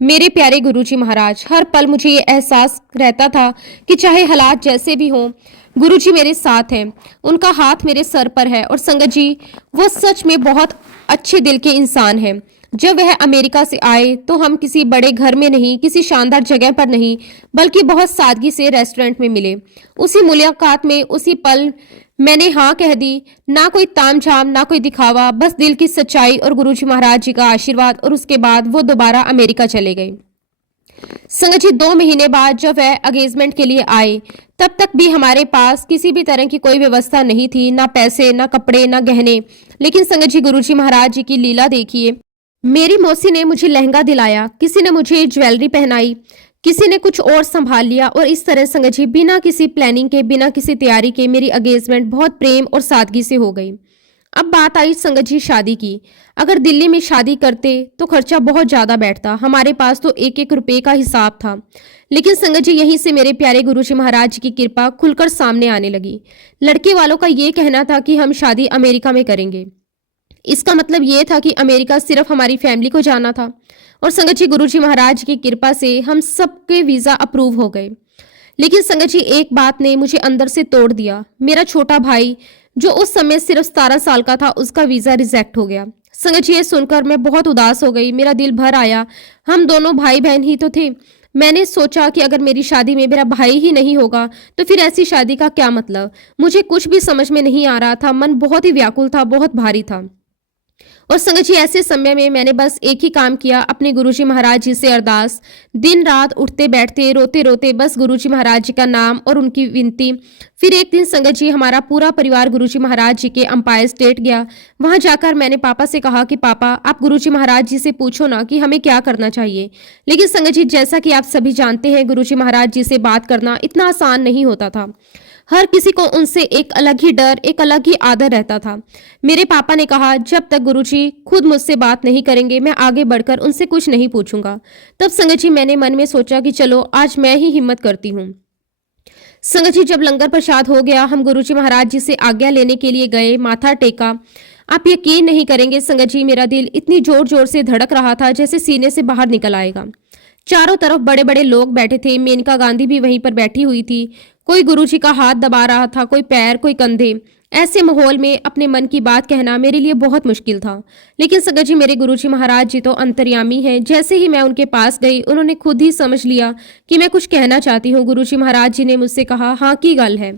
मेरे प्यारे गुरुजी महाराज। हर पल मुझे ये एहसास रहता था कि चाहे हालात जैसे भी हों, गुरुजी मेरे साथ हैं, उनका हाथ मेरे सर पर है। और संगत जी, वो सच में बहुत अच्छे दिल के इंसान हैं। जब वह अमेरिका से आए तो हम किसी बड़े घर में नहीं, किसी शानदार जगह पर नहीं, बल्कि बहुत सादगी से रेस्टोरेंट में मिले। उसी मुलाकात में, उसी पल मैंने हाँ कह दी। ना कोई तामझाम, ना कोई दिखावा, बस दिल की सच्चाई और गुरुजी महाराज जी का आशीर्वाद। और उसके बाद वो दोबारा अमेरिका चले गए। संगत जी, 2 महीने बाद जब वह एंगेजमेंट के लिए आए, तब तक भी हमारे पास किसी भी तरह की कोई व्यवस्था नहीं थी, ना पैसे, ना कपड़े, ना गहने। लेकिन संगत जी, गुरुजी महाराज जी की लीला देखिए। मेरी मौसी ने मुझे लहंगा दिलाया, किसी ने मुझे ज्वेलरी पहनाई, किसी ने कुछ और संभाल लिया। और इस तरह संगत जी, बिना किसी प्लानिंग के, बिना किसी तैयारी के मेरी एंगेजमेंट बहुत प्रेम और सादगी से हो गई। अब बात आई संगत जी शादी की। अगर दिल्ली में शादी करते तो खर्चा बहुत ज्यादा बैठता, हमारे पास तो 1-1 रुपए का हिसाब था। लेकिन संगत जी, यहीं से मेरे प्यारे गुरुजी महाराज जी की कृपा खुलकर सामने आने लगी। लड़के वालों का ये कहना था कि हम शादी अमेरिका में करेंगे। इसका मतलब ये था कि अमेरिका सिर्फ हमारी फैमिली को जाना था। और संगत जी, गुरुजी महाराज की कृपा से हम सबके वीजा अप्रूव हो गए। लेकिन संगत जी, एक बात ने मुझे अंदर से तोड़ दिया। मेरा छोटा भाई, जो उस समय सिर्फ 17 साल का था, उसका वीजा रिजेक्ट हो गया। संगत जी, ये सुनकर मैं बहुत उदास हो गई, मेरा दिल भर आया। हम दोनों भाई बहन ही तो थे। मैंने सोचा कि अगर मेरी शादी में मेरा भाई ही नहीं होगा तो फिर ऐसी शादी का क्या मतलब। मुझे कुछ भी समझ में नहीं आ रहा था, मन बहुत ही व्याकुल था, बहुत भारी था। और संगत जी, ऐसे समय में मैंने बस एक ही काम किया, अपने गुरुजी महाराज जी से अरदास। दिन रात उठते बैठते, रोते रोते बस गुरुजी महाराज जी का नाम और उनकी विनती। फिर एक दिन संगत जी, हमारा पूरा परिवार गुरुजी महाराज जी के अंपायर स्टेट गया। वहां जाकर मैंने पापा से कहा कि पापा, आप गुरुजी महाराज जी से पूछो ना कि हमें क्या करना चाहिए। लेकिन संगत जी, जैसा कि आप सभी जानते हैं, गुरुजी महाराज जी से बात करना इतना आसान नहीं होता था। हर किसी को उनसे एक अलग ही डर, एक अलग ही आदर रहता था। मेरे पापा ने कहा, जब तक गुरुजी खुद मुझसे बात नहीं करेंगे, मैं आगे बढ़कर उनसे कुछ नहीं पूछूंगा। तब संगत जी, मैंने मन में सोचा कि चलो आज मैं ही हिम्मत करती हूँ। संगत जी, जब लंगर प्रसाद हो गया, हम गुरुजी महाराज जी से आज्ञा लेने के लिए गए, माथा टेका। आप यकीन नहीं करेंगे संगत जी, मेरा दिल इतनी जोर जोर से धड़क रहा था जैसे सीने से बाहर निकल आएगा। चारों तरफ बड़े बड़े लोग बैठे थे, मेनका गांधी भी वहीं पर बैठी हुई थी। कोई गुरुजी का हाथ दबा रहा था, कोई पैर, कोई कंधे। ऐसे माहौल में अपने मन की बात कहना मेरे लिए बहुत मुश्किल था। लेकिन संगत जी, मेरे गुरुजी महाराज जी तो अंतर्यामी हैं। जैसे ही मैं उनके पास गई, उन्होंने खुद ही समझ लिया कि मैं कुछ कहना चाहती हूँ। गुरुजी महाराज जी ने मुझसे कहा, हाँ की गल है।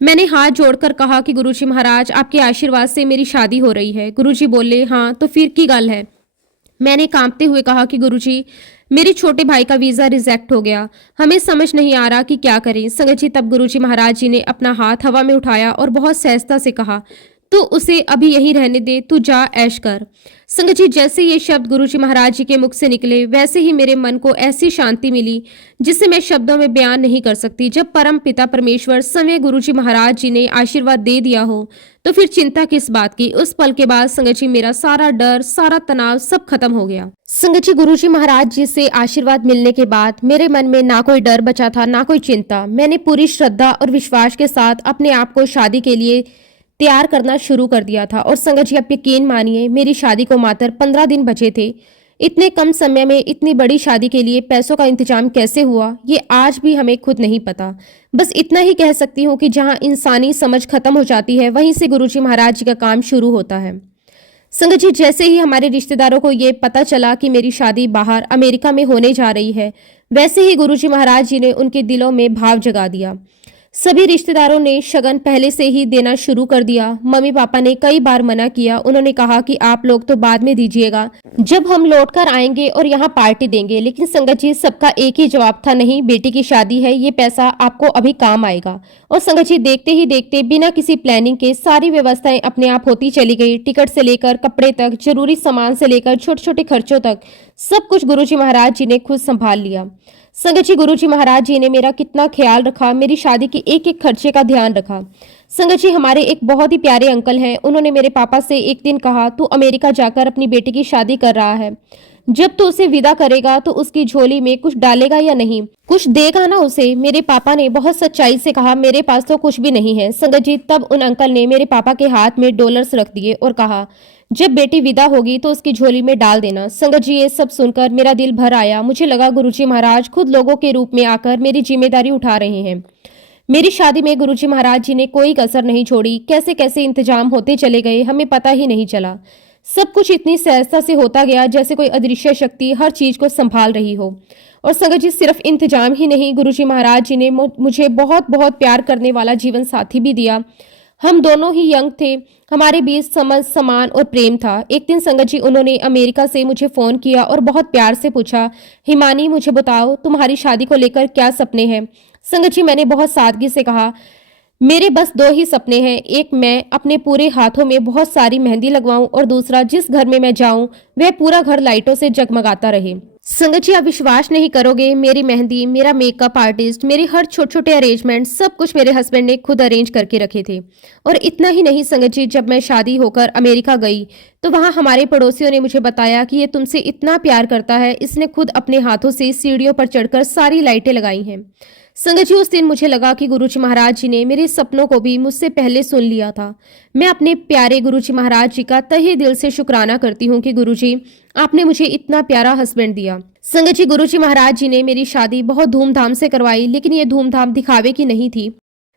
मैंने हाथ जोड़कर कहा कि गुरुजी महाराज, आपके आशीर्वाद से मेरी शादी हो रही है। गुरुजी बोले, हाँ तो फिर की गल है। मैंने कांपते हुए कहा कि गुरुजी, मेरे छोटे भाई का वीजा रिजेक्ट हो गया, हमें समझ नहीं आ रहा कि क्या करें। संगत जी, तब गुरुजी महाराज जी ने अपना हाथ हवा में उठाया और बहुत सहजता से कहा, तो उसे अभी यहीं रहने दे, तू जा ऐश कर। संगत जी, जैसे ये शब्द गुरुजी महाराज जी के मुख से निकले, वैसे ही मेरे मन को ऐसी शांति मिली जिसे मैं शब्दों में बयान नहीं कर सकती। जब परम पिता परमेश्वर स्वयं गुरुजी महाराज जी ने आशीर्वाद दे दिया हो तो फिर चिंता किस बात की। उस पल के बाद संगत जी, मेरा सारा डर, सारा तनाव सब खत्म हो गया। संगत जी, गुरुजी महाराज जी से आशीर्वाद मिलने के बाद मेरे मन में ना कोई डर बचा था, ना कोई चिंता। मैंने पूरी श्रद्धा और विश्वास के साथ अपने आप को शादी के लिए तैयार करना शुरू कर दिया था। और संगत जी, आप यकीन मानिए, मेरी शादी को मात्र 15 दिन बचे थे। इतने कम समय में इतनी बड़ी शादी के लिए पैसों का इंतजाम कैसे हुआ, ये आज भी हमें खुद नहीं पता। बस इतना ही कह सकती हूँ कि जहाँ इंसानी समझ खत्म हो जाती है, वहीं से गुरुजी महाराज जी का काम शुरू होता है। संगत जी, जैसे ही हमारे रिश्तेदारों को ये पता चला कि मेरी शादी बाहर अमेरिका में होने जा रही है, वैसे ही गुरुजी महाराज जी ने उनके दिलों में भाव जगा दिया। सभी रिश्तेदारों ने शगन पहले से ही देना शुरू कर दिया। मम्मी पापा ने कई बार मना किया। उन्होंने कहा कि आप लोग तो बाद में दीजिएगा, जब हम लौटकर आएंगे और यहाँ पार्टी देंगे। लेकिन संगत जी, सबका एक ही जवाब था, नहीं, बेटी की शादी है, ये पैसा आपको अभी काम आएगा। और संगत जी, देखते ही देखते बिना किसी प्लानिंग के सारी व्यवस्थाएं अपने आप होती चली गई। टिकट से लेकर कपड़े तक, जरूरी सामान से लेकर छोटे छोटे खर्चों तक, सब कुछ गुरुजी महाराज जी ने खुद संभाल लिया। संगत जी, गुरुजी महाराज जी ने मेरा कितना ख्याल रखा, मेरी शादी के एक एक खर्चे का ध्यान रखा। संगत जी, हमारे एक बहुत ही प्यारे अंकल हैं। उन्होंने मेरे पापा से एक दिन कहा, तू अमेरिका जाकर अपनी बेटी की शादी कर रहा है, जब तू उसे विदा करेगा तो उसकी झोली में कुछ डालेगा या नहीं, कुछ देगा ना उसे। मेरे पापा ने बहुत सच्चाई से कहा, मेरे पास तो कुछ भी नहीं है। संगत जी, तब उन अंकल ने मेरे पापा के हाथ में डॉलर्स रख दिए और कहा, जब बेटी विदा होगी तो उसकी झोली में डाल देना। संगत जी, ये सब सुनकर मेरा दिल भर आया। मुझे लगा गुरुजी महाराज खुद लोगों के रूप में आकर मेरी जिम्मेदारी उठा रहे हैं। मेरी शादी में गुरुजी महाराज जी ने कोई कसर नहीं छोड़ी। कैसे कैसे इंतजाम होते चले गए, हमें पता ही नहीं चला। सब कुछ इतनी सहजता से होता गया जैसे कोई अदृश्य शक्ति हर चीज को संभाल रही हो। और संगत जी, सिर्फ इंतजाम ही नहीं, गुरुजी महाराज जी ने मुझे बहुत बहुत प्यार करने वाला जीवन साथी भी दिया। हम दोनों ही यंग थे, हमारे बीच समझ, सम्मान और प्रेम था। एक दिन संगत जी, उन्होंने अमेरिका से मुझे फोन किया और बहुत प्यार से पूछा, हिमानी, मुझे बताओ तुम्हारी शादी को लेकर क्या सपने हैं। संगत जी, मैंने बहुत सादगी से कहा, मेरे बस दो ही सपने हैं। एक, मैं अपने पूरे हाथों में बहुत सारी मेहंदी लगवाऊं, और दूसरा, जिस घर में मैं जाऊं वह पूरा घर लाइटों से जगमगाता रहे। संगत जी, आप विश्वास नहीं करोगे, मेरी मेहंदी, मेरा मेकअप आर्टिस्ट, मेरे हर छोटे छोटे अरेंजमेंट, सब कुछ मेरे हस्बैंड ने खुद अरेंज करके रखे थे। और इतना ही नहीं संगत जी, जब मैं शादी होकर अमेरिका गई तो वहां हमारे पड़ोसियों ने मुझे बताया कि ये तुमसे इतना प्यार करता है, इसने खुद अपने हाथों से सीढ़ियों पर चढ़कर सारी लाइटें लगाई हैं। संगत जी, उस दिन मुझे लगा कि गुरुजी महाराज जी ने मेरे सपनों को भी मुझसे पहले सुन लिया था। मैं अपने प्यारे गुरुजी महाराज जी का तहे दिल से शुक्राना करती हूँ कि गुरुजी, आपने मुझे इतना प्यारा हस्बैंड दिया। संगत जी, गुरुजी महाराज जी ने मेरी शादी बहुत धूमधाम से करवाई, लेकिन ये धूमधाम दिखावे की नहीं थी।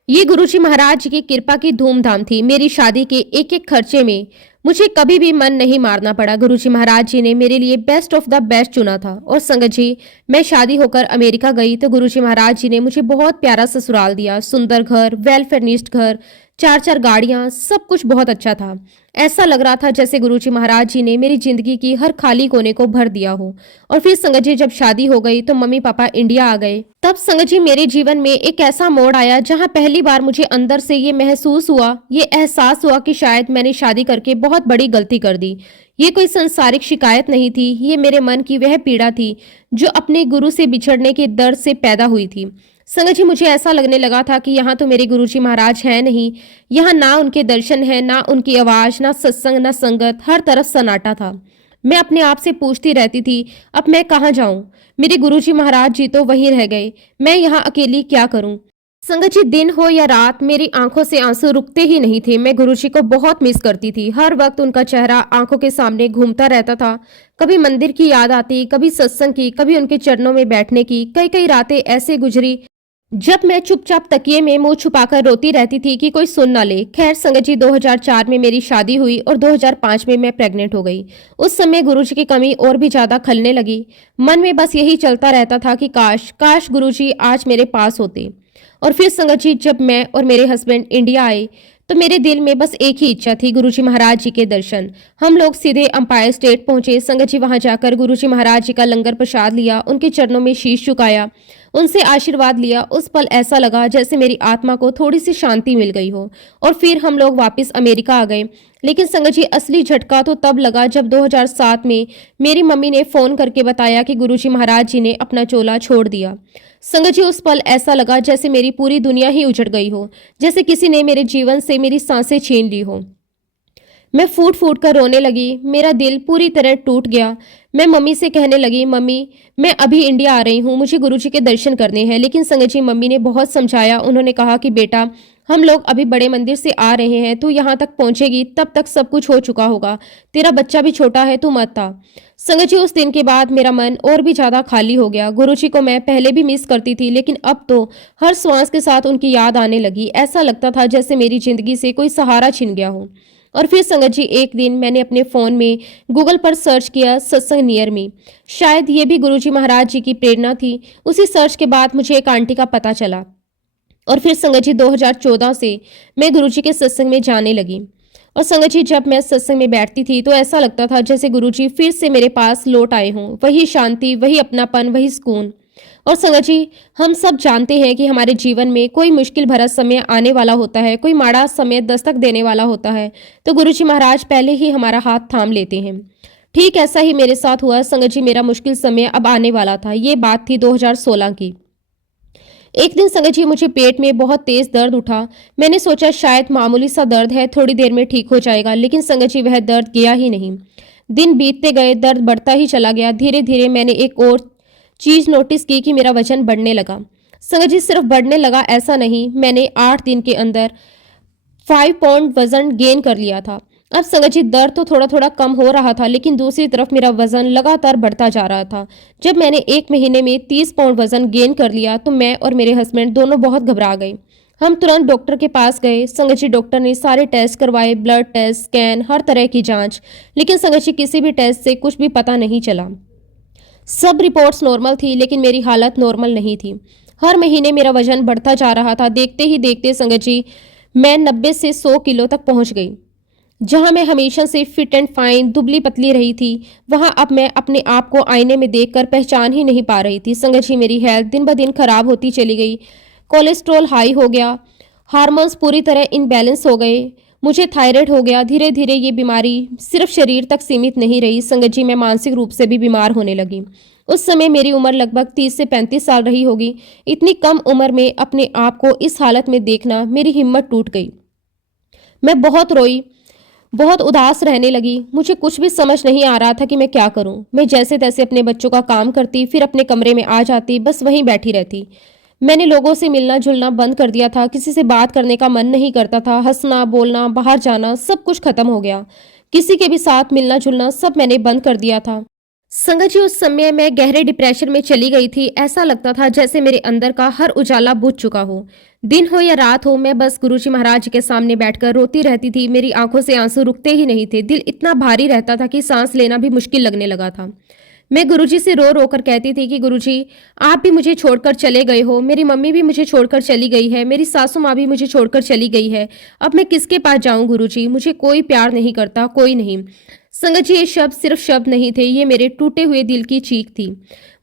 ये गुरुजी महाराज जी की कृपा की धूमधाम थी। मेरी शादी के एक एक खर्चे में मुझे कभी भी मन नहीं मारना पड़ा। गुरुजी महाराज जी ने मेरे लिए बेस्ट ऑफ द बेस्ट चुना था। और संगत जी, मैं शादी होकर अमेरिका गई तो गुरुजी महाराज जी ने मुझे बहुत प्यारा ससुराल दिया। सुंदर घर, वेल फर्निश्ड घर, 4-4 गाड़ियां, सब कुछ बहुत अच्छा था। ऐसा लग रहा था जैसे गुरुजी महाराज जी ने मेरी जिंदगी की हर खाली कोने को भर दिया हो। और फिर संगत जी, जब शादी हो गई तो मम्मी पापा इंडिया आ गए। तब संगत जी, मेरे जीवन में एक ऐसा मोड़ आया जहां पहली बार मुझे अंदर से ये महसूस हुआ, ये एहसास हुआ कि शायद मैंने शादी करके बहुत बड़ी गलती कर दी। ये कोई संसारिक शिकायत नहीं थी, ये मेरे मन की वह पीड़ा थी जो अपने गुरु से बिछड़ने के दर्द से पैदा हुई थी। संगत जी, मुझे ऐसा लगने लगा था कि यहाँ तो मेरे गुरुजी महाराज हैं नहीं, यहाँ ना उनके दर्शन है, ना उनकी आवाज, ना सत्संग, ना संगत, हर तरफ सन्नाटा था। मैं अपने आप से पूछती रहती थी, अब मैं कहाँ जाऊं? मेरे गुरुजी महाराज जी तो वहीं रह गए, मैं यहाँ अकेली क्या करूं? संगत जी, दिन हो या रात, मेरी आंखों से आंसू रुकते ही नहीं थे। मैं गुरुजी को बहुत मिस करती थी। हर वक्त उनका चेहरा आंखों के सामने घूमता रहता था। कभी मंदिर की याद आती, कभी सत्संग की, कभी उनके चरणों में बैठने की। कई कई रातें ऐसे गुजरी जब मैं चुपचाप तकिए में मुंह छुपाकर रोती रहती थी कि कोई सुन ना ले। खैर संगत जी, 2004 में मेरी शादी हुई और 2005 में मैं प्रेग्नेंट हो गई। उस समय गुरुजी की कमी और भी ज्यादा खलने लगी। मन में बस यही चलता रहता था कि काश काश गुरुजी आज मेरे पास होते। और फिर संगत जी, जब मैं और मेरे हस्बैंड इंडिया आए तो मेरे दिल में बस एक ही इच्छा थी, गुरुजी महाराज जी के दर्शन। हम लोग सीधे अंपायर स्टेट पहुंचे। संगत जी, वहां जाकर गुरुजी महाराज जी का लंगर प्रसाद लिया, उनके चरणों में शीश झुकाया, उनसे आशीर्वाद लिया। उस पल ऐसा लगा जैसे मेरी आत्मा को थोड़ी सी शांति मिल गई हो। और फिर हम लोग वापस अमेरिका आ गए। लेकिन संगत जी, असली झटका तो तब लगा जब 2007 में मेरी मम्मी ने फोन करके बताया कि गुरुजी महाराज जी ने अपना चोला छोड़ दिया। संगत जी, उस पल ऐसा लगा जैसे मेरी पूरी दुनिया ही उजड़ गई हो, जैसे किसी ने मेरे जीवन से मेरी सांसें छीन ली हो। मैं फूट फूट कर रोने लगी, मेरा दिल पूरी तरह टूट गया। मैं मम्मी से कहने लगी, मम्मी मैं अभी इंडिया आ रही हूँ, मुझे गुरुजी के दर्शन करने हैं। लेकिन संगत जी, मम्मी ने बहुत समझाया। उन्होंने कहा कि बेटा हम लोग अभी बड़े मंदिर से आ रहे हैं, तू यहाँ तक पहुंचेगी तब तक सब कुछ हो चुका होगा। तेरा बच्चा भी छोटा है, तू मत आ। संगत जी, उस दिन के बाद मेरा मन और भी ज्यादा खाली हो गया। गुरुजी को मैं पहले भी मिस करती थी, लेकिन अब तो हर श्वास के साथ उनकी याद आने लगी। ऐसा लगता था जैसे मेरी जिंदगी से कोई सहारा छिन गया हो। और फिर संगत जी, एक दिन मैंने अपने फ़ोन में गूगल पर सर्च किया सत्संग नियर मी। शायद ये भी गुरुजी महाराज जी की प्रेरणा थी। उसी सर्च के बाद मुझे एक आंटी का पता चला और फिर संगत जी 2014 से मैं गुरुजी के सत्संग में जाने लगी। और संगत जी, जब मैं सत्संग में बैठती थी तो ऐसा लगता था जैसे गुरुजी फिर से मेरे पास लौट आए हों। वही शांति, वही अपनापन, वही सुकून। और संगत जी, हम सब जानते हैं कि हमारे जीवन में कोई मुश्किल भरा समय आने वाला होता है, कोई माड़ा समय दस्तक देने वाला होता है, तो गुरुजी महाराज पहले ही हमारा हाथ थाम लेते हैं। ठीक ऐसा ही मेरे साथ हुआ। संगत जी, मेरा मुश्किल समय अब आने वाला था। ये बात थी 2016 की। एक दिन संगत जी, मुझे पेट में बहुत तेज दर्द उठा। मैंने सोचा शायद मामूली सा दर्द है, थोड़ी देर में ठीक हो जाएगा, लेकिन संगत जी वह दर्द गया ही नहीं। दिन बीतते गए, दर्द बढ़ता ही चला गया। धीरे धीरे मैंने एक और चीज नोटिस की कि मेरा वजन बढ़ने लगा। संगत जी, सिर्फ बढ़ने लगा ऐसा नहीं, मैंने 8 दिन के अंदर 5 पाउंड वजन गेन कर लिया था। अब संगत जी, दर्द तो थोड़ा थोड़ा कम हो रहा था, लेकिन दूसरी तरफ मेरा वजन लगातार बढ़ता जा रहा था। जब मैंने 1 महीने में 30 पाउंड वजन गेन कर लिया तो मैं और मेरे हस्बैंड दोनों बहुत घबरा गए। हम तुरंत डॉक्टर के पास गए। संगत जी, डॉक्टर ने सारे टेस्ट करवाए, ब्लड टेस्ट, स्कैन, हर तरह की जांच, लेकिन संगत जी किसी भी टेस्ट से कुछ भी पता नहीं चला। सब रिपोर्ट्स नॉर्मल थी, लेकिन मेरी हालत नॉर्मल नहीं थी। हर महीने मेरा वजन बढ़ता जा रहा था। देखते ही देखते संगत जी, मैं 90 से 100 किलो तक पहुंच गई। जहां मैं हमेशा से फिट एंड फाइन, दुबली पतली रही थी, वहां अब मैं अपने आप को आईने में देखकर पहचान ही नहीं पा रही थी। संगत जी, मेरी हेल्थ दिन ब दिन खराब होती चली गई। कोलेस्ट्रॉल हाई हो गया, हार्मोन्स पूरी तरह इनबैलेंस हो गए, मुझे थायराइड हो गया। धीरे धीरे ये बीमारी सिर्फ शरीर तक सीमित नहीं रही संगत जी, मैं मानसिक रूप से भी बीमार होने लगी। उस समय मेरी उम्र लगभग 30 से 35 साल रही होगी। इतनी कम उम्र में अपने आप को इस हालत में देखना, मेरी हिम्मत टूट गई। मैं बहुत रोई, बहुत उदास रहने लगी। मुझे कुछ भी समझ नहीं आ रहा था कि मैं क्या करूं। मैं जैसे तैसे अपने बच्चों का काम करती, फिर अपने कमरे में आ जाती, बस वहीं बैठी रहती। मैंने लोगों से मिलना जुलना बंद कर दिया था। किसी से बात करने का मन नहीं करता था। हंसना, बोलना, बाहर जाना, सब कुछ खत्म हो गया। किसी के भी साथ मिलना जुलना सब मैंने बंद कर दिया था। संगत जी, उस समय मैं गहरे डिप्रेशन में चली गई थी। ऐसा लगता था जैसे मेरे अंदर का हर उजाला बुझ चुका हो। दिन हो या रात हो, मैं बस गुरुजी महाराज के सामने बैठकर रोती रहती थी। मेरी आंखों से आंसू रुकते ही नहीं थे। दिल इतना भारी रहता था कि सांस लेना भी मुश्किल लगने लगा था। मैं गुरुजी से रो रो कर कहती थी कि गुरुजी, आप भी मुझे छोड़कर चले गए हो, मेरी मम्मी भी मुझे छोड़कर चली गई है, मेरी सासू माँ भी मुझे छोड़कर चली गई है। अब मैं किसके पास जाऊं गुरुजी? मुझे कोई प्यार नहीं करता, कोई नहीं। संगत जी, ये शब्द सिर्फ शब्द नहीं थे, ये मेरे टूटे हुए दिल की चीख थी।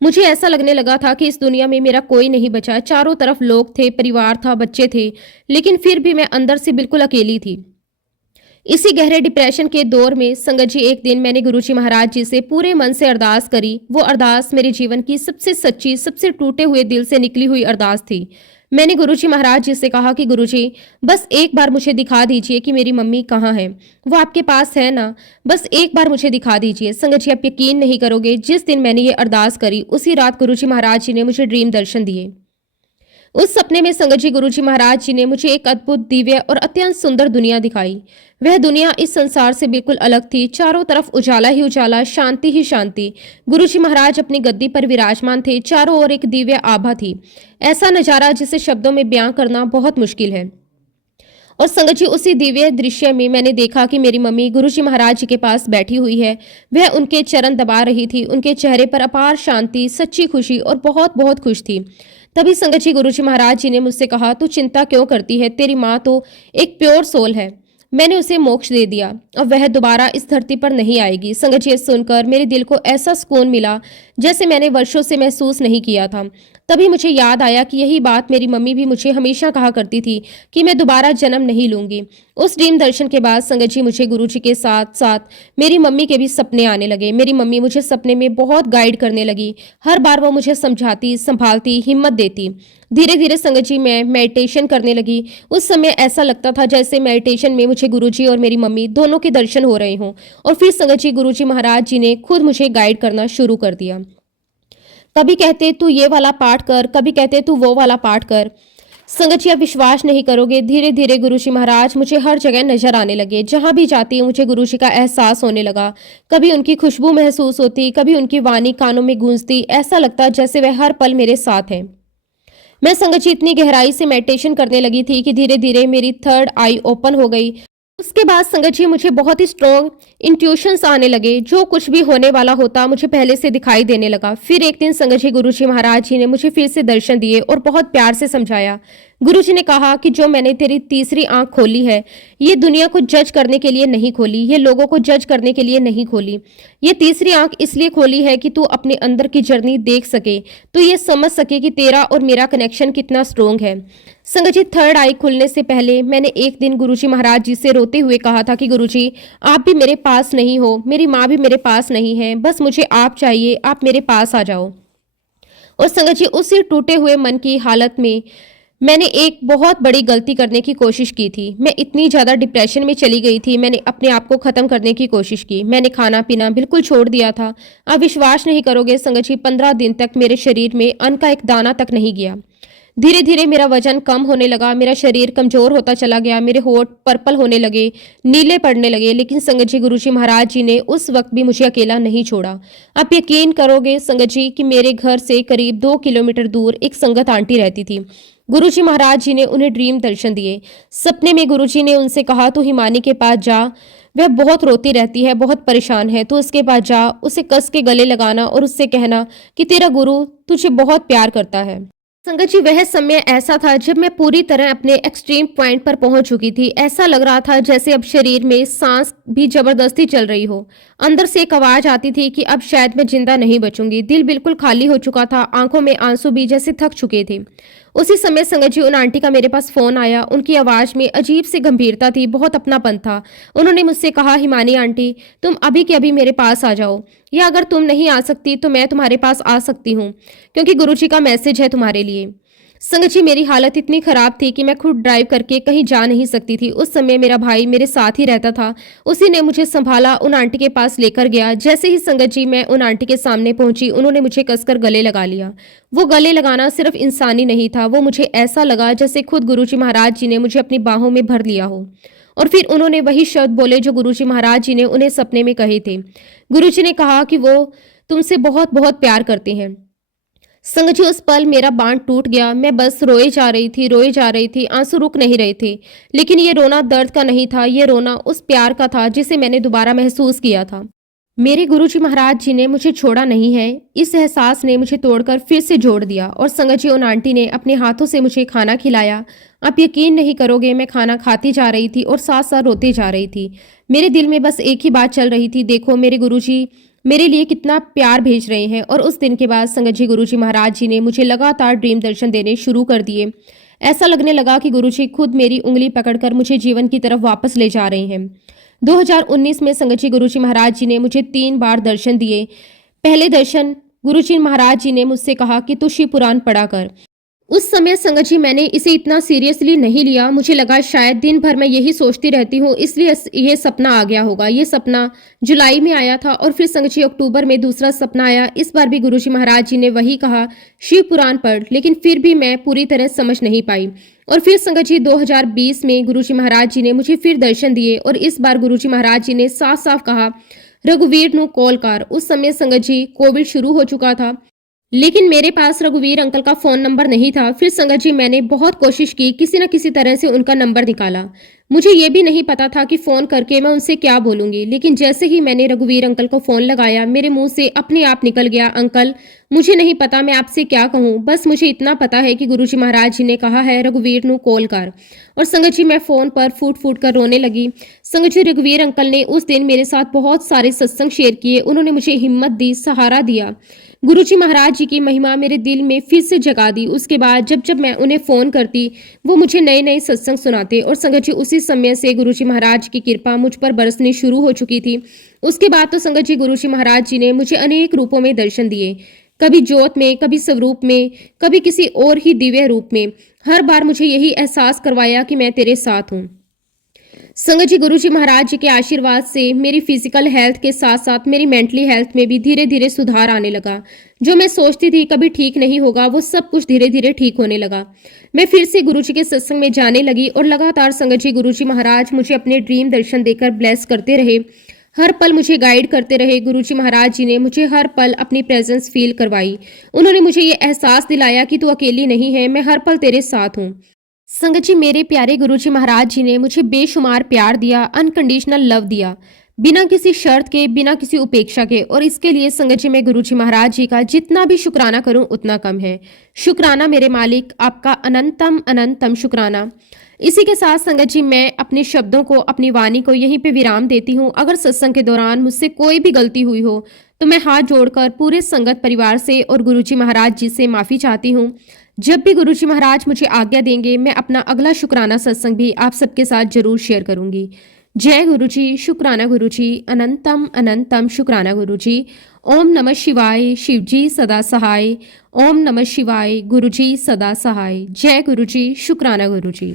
मुझे ऐसा लगने लगा था कि इस दुनिया में मेरा कोई नहीं बचा। चारों तरफ लोग थे, परिवार था, बच्चे थे, लेकिन फिर भी मैं अंदर से बिल्कुल अकेली थी। इसी गहरे डिप्रेशन के दौर में संगत जी, एक दिन मैंने गुरुजी महाराज जी से पूरे मन से अरदास करी। वो अरदास मेरे जीवन की सबसे सच्ची, सबसे टूटे हुए दिल से निकली हुई अरदास थी। मैंने गुरुजी महाराज जी से कहा कि गुरुजी, बस एक बार मुझे दिखा दीजिए कि मेरी मम्मी कहाँ है। वो आपके पास है ना? बस एक बार मुझे दिखा दीजिए। संगत जी, आप यकीन नहीं करोगे, जिस दिन मैंने ये अरदास करी उसी रात गुरुजी महाराज जी ने मुझे ड्रीम दर्शन दिए। उस सपने में संगत जी, गुरुजी महाराज जी ने मुझे एक अद्भुत, दिव्य और अत्यंत सुंदर दुनिया दिखाई। वह दुनिया इस संसार से बिल्कुल अलग थी। चारों तरफ उजाला ही उजाला, शांति ही शांति। गुरुजी महाराज अपनी गद्दी पर विराजमान थे। चारों ओर एक दिव्य आभा थी। ऐसा नजारा जिसे शब्दों में बयां करना बहुत मुश्किल है। और संगत जी, उसी दिव्य दृश्य में मैंने देखा कि मेरी मम्मी गुरुजी महाराज जी के पास बैठी हुई है। वह उनके चरण दबा रही थी। उनके चेहरे पर अपार शांति, सच्ची खुशी और बहुत बहुत खुश थी। तभी संगत जी, गुरुजी महाराज जी ने मुझसे कहा, तू चिंता क्यों करती है? तेरी माँ तो एक प्योर सोल है। मैंने उसे मोक्ष दे दिया और वह दोबारा इस धरती पर नहीं आएगी। संगत जी, सुनकर मेरे दिल को ऐसा सुकून मिला जैसे मैंने वर्षों से महसूस नहीं किया था। तभी मुझे याद आया कि यही बात मेरी मम्मी भी मुझे हमेशा कहा करती थी कि मैं दोबारा जन्म नहीं लूंगी। उस ड्रीम दर्शन के बाद संगत जी, मुझे गुरुजी के साथ साथ मेरी मम्मी के भी सपने आने लगे। मेरी मम्मी मुझे सपने में बहुत गाइड करने लगी। हर बार वो मुझे समझाती, संभालती, हिम्मत देती। धीरे धीरे संगत जी, मैं मेडिटेशन करने लगी। उस समय ऐसा लगता था जैसे मेडिटेशन में मुझे गुरुजी और मेरी मम्मी दोनों के दर्शन हो रहे हों। और फिर संगत जी, गुरुजी महाराज जी ने खुद मुझे गाइड करना शुरू कर दिया। कभी कहते तू ये वाला पाठ कर, कभी कहते तू वो वाला पाठ कर। संगत जी, आप विश्वास नहीं करोगे, धीरे धीरे गुरुजी महाराज मुझे हर जगह नजर आने लगे। जहां भी जाती हूँ मुझे गुरुजी का एहसास होने लगा। कभी उनकी खुशबू महसूस होती, कभी उनकी वाणी कानों में गूंजती। ऐसा लगता जैसे वह हर पल मेरे साथ हैं। मैं संगत जी इतनी गहराई से मेडिटेशन करने लगी थी कि धीरे धीरे मेरी थर्ड आई ओपन हो गई। उसके बाद संगत जी मुझे बहुत ही स्ट्रॉन्ग इंट्यूशंस आने लगे। जो कुछ भी होने वाला होता मुझे पहले से दिखाई देने लगा। फिर एक दिन संगत जी गुरुजी महाराज जी ने मुझे फिर से दर्शन दिए और बहुत प्यार से समझाया। गुरुजी ने कहा कि जो मैंने तेरी तीसरी आंख खोली है, ये दुनिया को जज करने के लिए नहीं खोली, ये लोगों को जज करने के लिए नहीं खोली। ये तीसरी आंख इसलिए खोली है कि तू अपने अंदर की जर्नी देख सके, तो ये समझ सके कि तेरा और मेरा कनेक्शन कितना स्ट्रोंग है। संगत जी, थर्ड आई खुलने से पहले मैंने एक दिन गुरुजी महाराज जी से रोते हुए कहा था कि गुरुजी, आप भी मेरे पास नहीं हो, मेरी माँ भी मेरे पास नहीं है, बस मुझे आप चाहिए, आप मेरे पास आ जाओ। और संगत जी, उसी टूटे हुए मन की हालत में मैंने एक बहुत बड़ी गलती करने की कोशिश की थी। मैं इतनी ज़्यादा डिप्रेशन में चली गई थी, मैंने अपने आप को ख़त्म करने की कोशिश की। मैंने खाना पीना बिल्कुल छोड़ दिया था। आप विश्वास नहीं करोगे संगत जी, 15 दिन तक मेरे शरीर में अन्न का एक दाना तक नहीं गया। धीरे धीरे मेरा वजन कम होने लगा, मेरा शरीर कमजोर होता चला गया, मेरे होठ पर्पल होने लगे, नीले पड़ने लगे। लेकिन संगत जी गुरुजी महाराज जी ने उस वक्त भी मुझे अकेला नहीं छोड़ा। आप यकीन करोगे संगत जी कि मेरे घर से करीब 2 किलोमीटर दूर एक संगत आंटी रहती थी। गुरुजी महाराज जी ने उन्हें ड्रीम दर्शन दिए। सपने में गुरुजी ने उनसे कहा, तू हिमानी के पास जा, वह बहुत रोती रहती है, बहुत परेशान है, तो उसके पास जा, उसे कस के गले लगाना और उससे कहना कि तेरा गुरु तुझे बहुत प्यार करता है। संगत जी, वह समय ऐसा था जब मैं पूरी तरह अपने एक्सट्रीम पॉइंट पर पहुंच चुकी थी। ऐसा लग रहा था जैसे अब शरीर में सांस भी जबरदस्ती चल रही हो। अंदर से एक आवाज आती थी कि अब शायद मैं जिंदा नहीं बचूंगी। दिल बिल्कुल खाली हो चुका था, आंखों में आंसू भी जैसे थक चुके थे। उसी समय संगत जी उन आंटी का मेरे पास फोन आया। उनकी आवाज में अजीब सी गंभीरता थी, बहुत अपनापन था। उन्होंने मुझसे कहा, हिमानी आंटी, तुम अभी के अभी मेरे पास आ जाओ, या अगर तुम नहीं आ सकती तो मैं तुम्हारे पास आ सकती हूँ, क्योंकि गुरुजी का मैसेज है तुम्हारे लिए। संगत जी, मेरी हालत इतनी खराब थी कि मैं खुद ड्राइव करके कहीं जा नहीं सकती थी। उस समय मेरा भाई मेरे साथ ही रहता था। उसी ने मुझे संभाला, उन आंटी के पास लेकर गया। जैसे ही संगत जी मैं उन आंटी के सामने पहुंची, उन्होंने मुझे कसकर गले लगा लिया। वो गले लगाना सिर्फ इंसानी नहीं था, वो मुझे ऐसा लगा जैसे खुद गुरुजी महाराज जी ने मुझे अपनी बाहों में भर लिया हो। और फिर उन्होंने वही शब्द बोले जो गुरुजी महाराज जी ने उन्हें सपने में कहे थे। गुरुजी ने कहा कि वो तुमसे बहुत बहुत प्यार करते हैं। संगत जी, उस पल मेरा बांध टूट गया। मैं बस रोए जा रही थी, आंसू रुक नहीं रहे थे। लेकिन ये रोना दर्द का नहीं था, ये रोना उस प्यार का था जिसे मैंने दोबारा महसूस किया था। मेरे गुरुजी महाराज जी ने मुझे छोड़ा नहीं है। इस एहसास ने मुझे तोड़कर फिर से जोड़ दिया। और संगत जी, उन आंटी ने अपने हाथों से मुझे खाना खिलाया। आप यकीन नहीं करोगे, मैं खाना खाती जा रही थी और साथ साथ रोती जा रही थी। मेरे दिल में बस एक ही बात चल रही थी, देखो मेरे गुरुजी मेरे लिए कितना प्यार भेज रहे हैं। और उस दिन के बाद संगत जी गुरुजी महाराज जी ने मुझे लगातार ड्रीम दर्शन देने शुरू कर दिए। ऐसा लगने लगा कि गुरुजी खुद मेरी उंगली पकड़कर मुझे जीवन की तरफ वापस ले जा रहे हैं। 2019 में संगत जी गुरुजी महाराज जी ने मुझे 3 बार दर्शन दिए। पहले दर्शन गुरुजी महाराज जी ने मुझसे कहा कि तू शिव पुराण पढ़ा कर। उस समय संगत जी मैंने इसे इतना सीरियसली नहीं लिया। मुझे लगा शायद दिन भर मैं यही सोचती रहती हूँ, इसलिए ये सपना आ गया होगा। ये सपना जुलाई में आया था और फिर संगत जी अक्टूबर में दूसरा सपना आया। इस बार भी गुरुजी महाराज जी ने वही कहा, शिव पुराण पढ़, लेकिन फिर भी मैं पूरी तरह समझ नहीं पाई। और फिर संगत जी 2020 में गुरुजी महाराज जी ने मुझे फिर दर्शन दिए और इस बार गुरुजी महाराज जी ने साफ साफ कहा, रघुवीर नु कॉल कर। उस समय संगत जी कोविड शुरू हो चुका था, लेकिन मेरे पास रघुवीर अंकल का फोन नंबर नहीं था। फिर संगत जी मैंने बहुत कोशिश की, किसी न किसी तरह से उनका नंबर निकाला। मुझे ये भी नहीं पता था कि फोन करके मैं उनसे क्या बोलूंगी, लेकिन जैसे ही मैंने रघुवीर अंकल को फोन लगाया, मेरे मुंह से अपने आप निकल गया, अंकल मुझे नहीं पता मैं आपसे क्या कहूँ, बस मुझे इतना पता है कि गुरुजी महाराज जी ने कहा है रघुवीर नु कॉल कर। और संगत जी मैं फोन पर फूट फूट कर रोने लगी। संगत जी, रघुवीर अंकल ने उस दिन मेरे साथ बहुत सारे सत्संग शेयर किए। उन्होंने मुझे हिम्मत दी, सहारा दिया। गुरुजी महाराज जी की महिमा मेरे दिल में फिर से जगा दी। उसके बाद जब जब मैं उन्हें फोन करती, वो मुझे नए नए सत्संग सुनाते। और संगत जी उसी समय से गुरुजी महाराज की कृपा मुझ पर बरसनी शुरू हो चुकी थी। उसके बाद तो संगत जी गुरुजी महाराज जी ने मुझे अनेक रूपों में दर्शन दिए, कभी ज्योत में, कभी स्वरूप में, कभी किसी और ही दिव्य रूप में। हर बार मुझे यही एहसास करवाया कि मैं तेरे साथ हूँ। संगत जी, गुरु जी महाराज जी के आशीर्वाद से मेरी फिजिकल हेल्थ के साथ साथ मेरी मेंटली हेल्थ में भी धीरे धीरे सुधार आने लगा। जो मैं सोचती थी कभी ठीक नहीं होगा, वो सब कुछ धीरे धीरे ठीक होने लगा। मैं फिर से गुरु जी के सत्संग में जाने लगी और लगातार संगत जी गुरु जी महाराज मुझे अपने ड्रीम दर्शन देकर ब्लेस करते रहे। हर पल मुझे गाइड करते रहे। गुरु जी महाराज जी ने मुझे हर पल अपनी प्रेजेंस फील करवाई। उन्होंने मुझे ये एहसास दिलाया कि तू अकेली नहीं है, मैं हर पल तेरे साथ हूँ। संगत जी, मेरे प्यारे गुरुजी महाराज जी ने मुझे बेशुमार प्यार दिया, अनकंडीशनल लव दिया, बिना किसी शर्त के, बिना किसी उपेक्षा के। और इसके लिए संगत जी मैं गुरुजी महाराज जी का जितना भी शुक्राना करूं उतना कम है। शुक्राना मेरे मालिक, आपका अनंतम अनंतम शुक्राना। इसी के साथ संगत जी मैं अपने शब्दों को, अपनी वाणी को यहीं पे विराम देती हूँ। अगर सत्संग के दौरान मुझसे कोई भी गलती हुई हो तो मैं हाथ जोड़कर पूरे संगत परिवार से और गुरुजी महाराज जी से माफी चाहती हूँ। जब भी गुरुजी महाराज मुझे आज्ञा देंगे, मैं अपना अगला शुक्राना सत्संग भी आप सबके साथ जरूर शेयर करूंगी। जय गुरुजी, शुक्राना गुरुजी, अनंतम अनंतम शुक्राना गुरुजी। ओम नमः शिवाय, शिवजी सदा सहाय। ओम नमः शिवाय, गुरुजी सदा सहाय। जय गुरुजी, शुक्राना गुरुजी।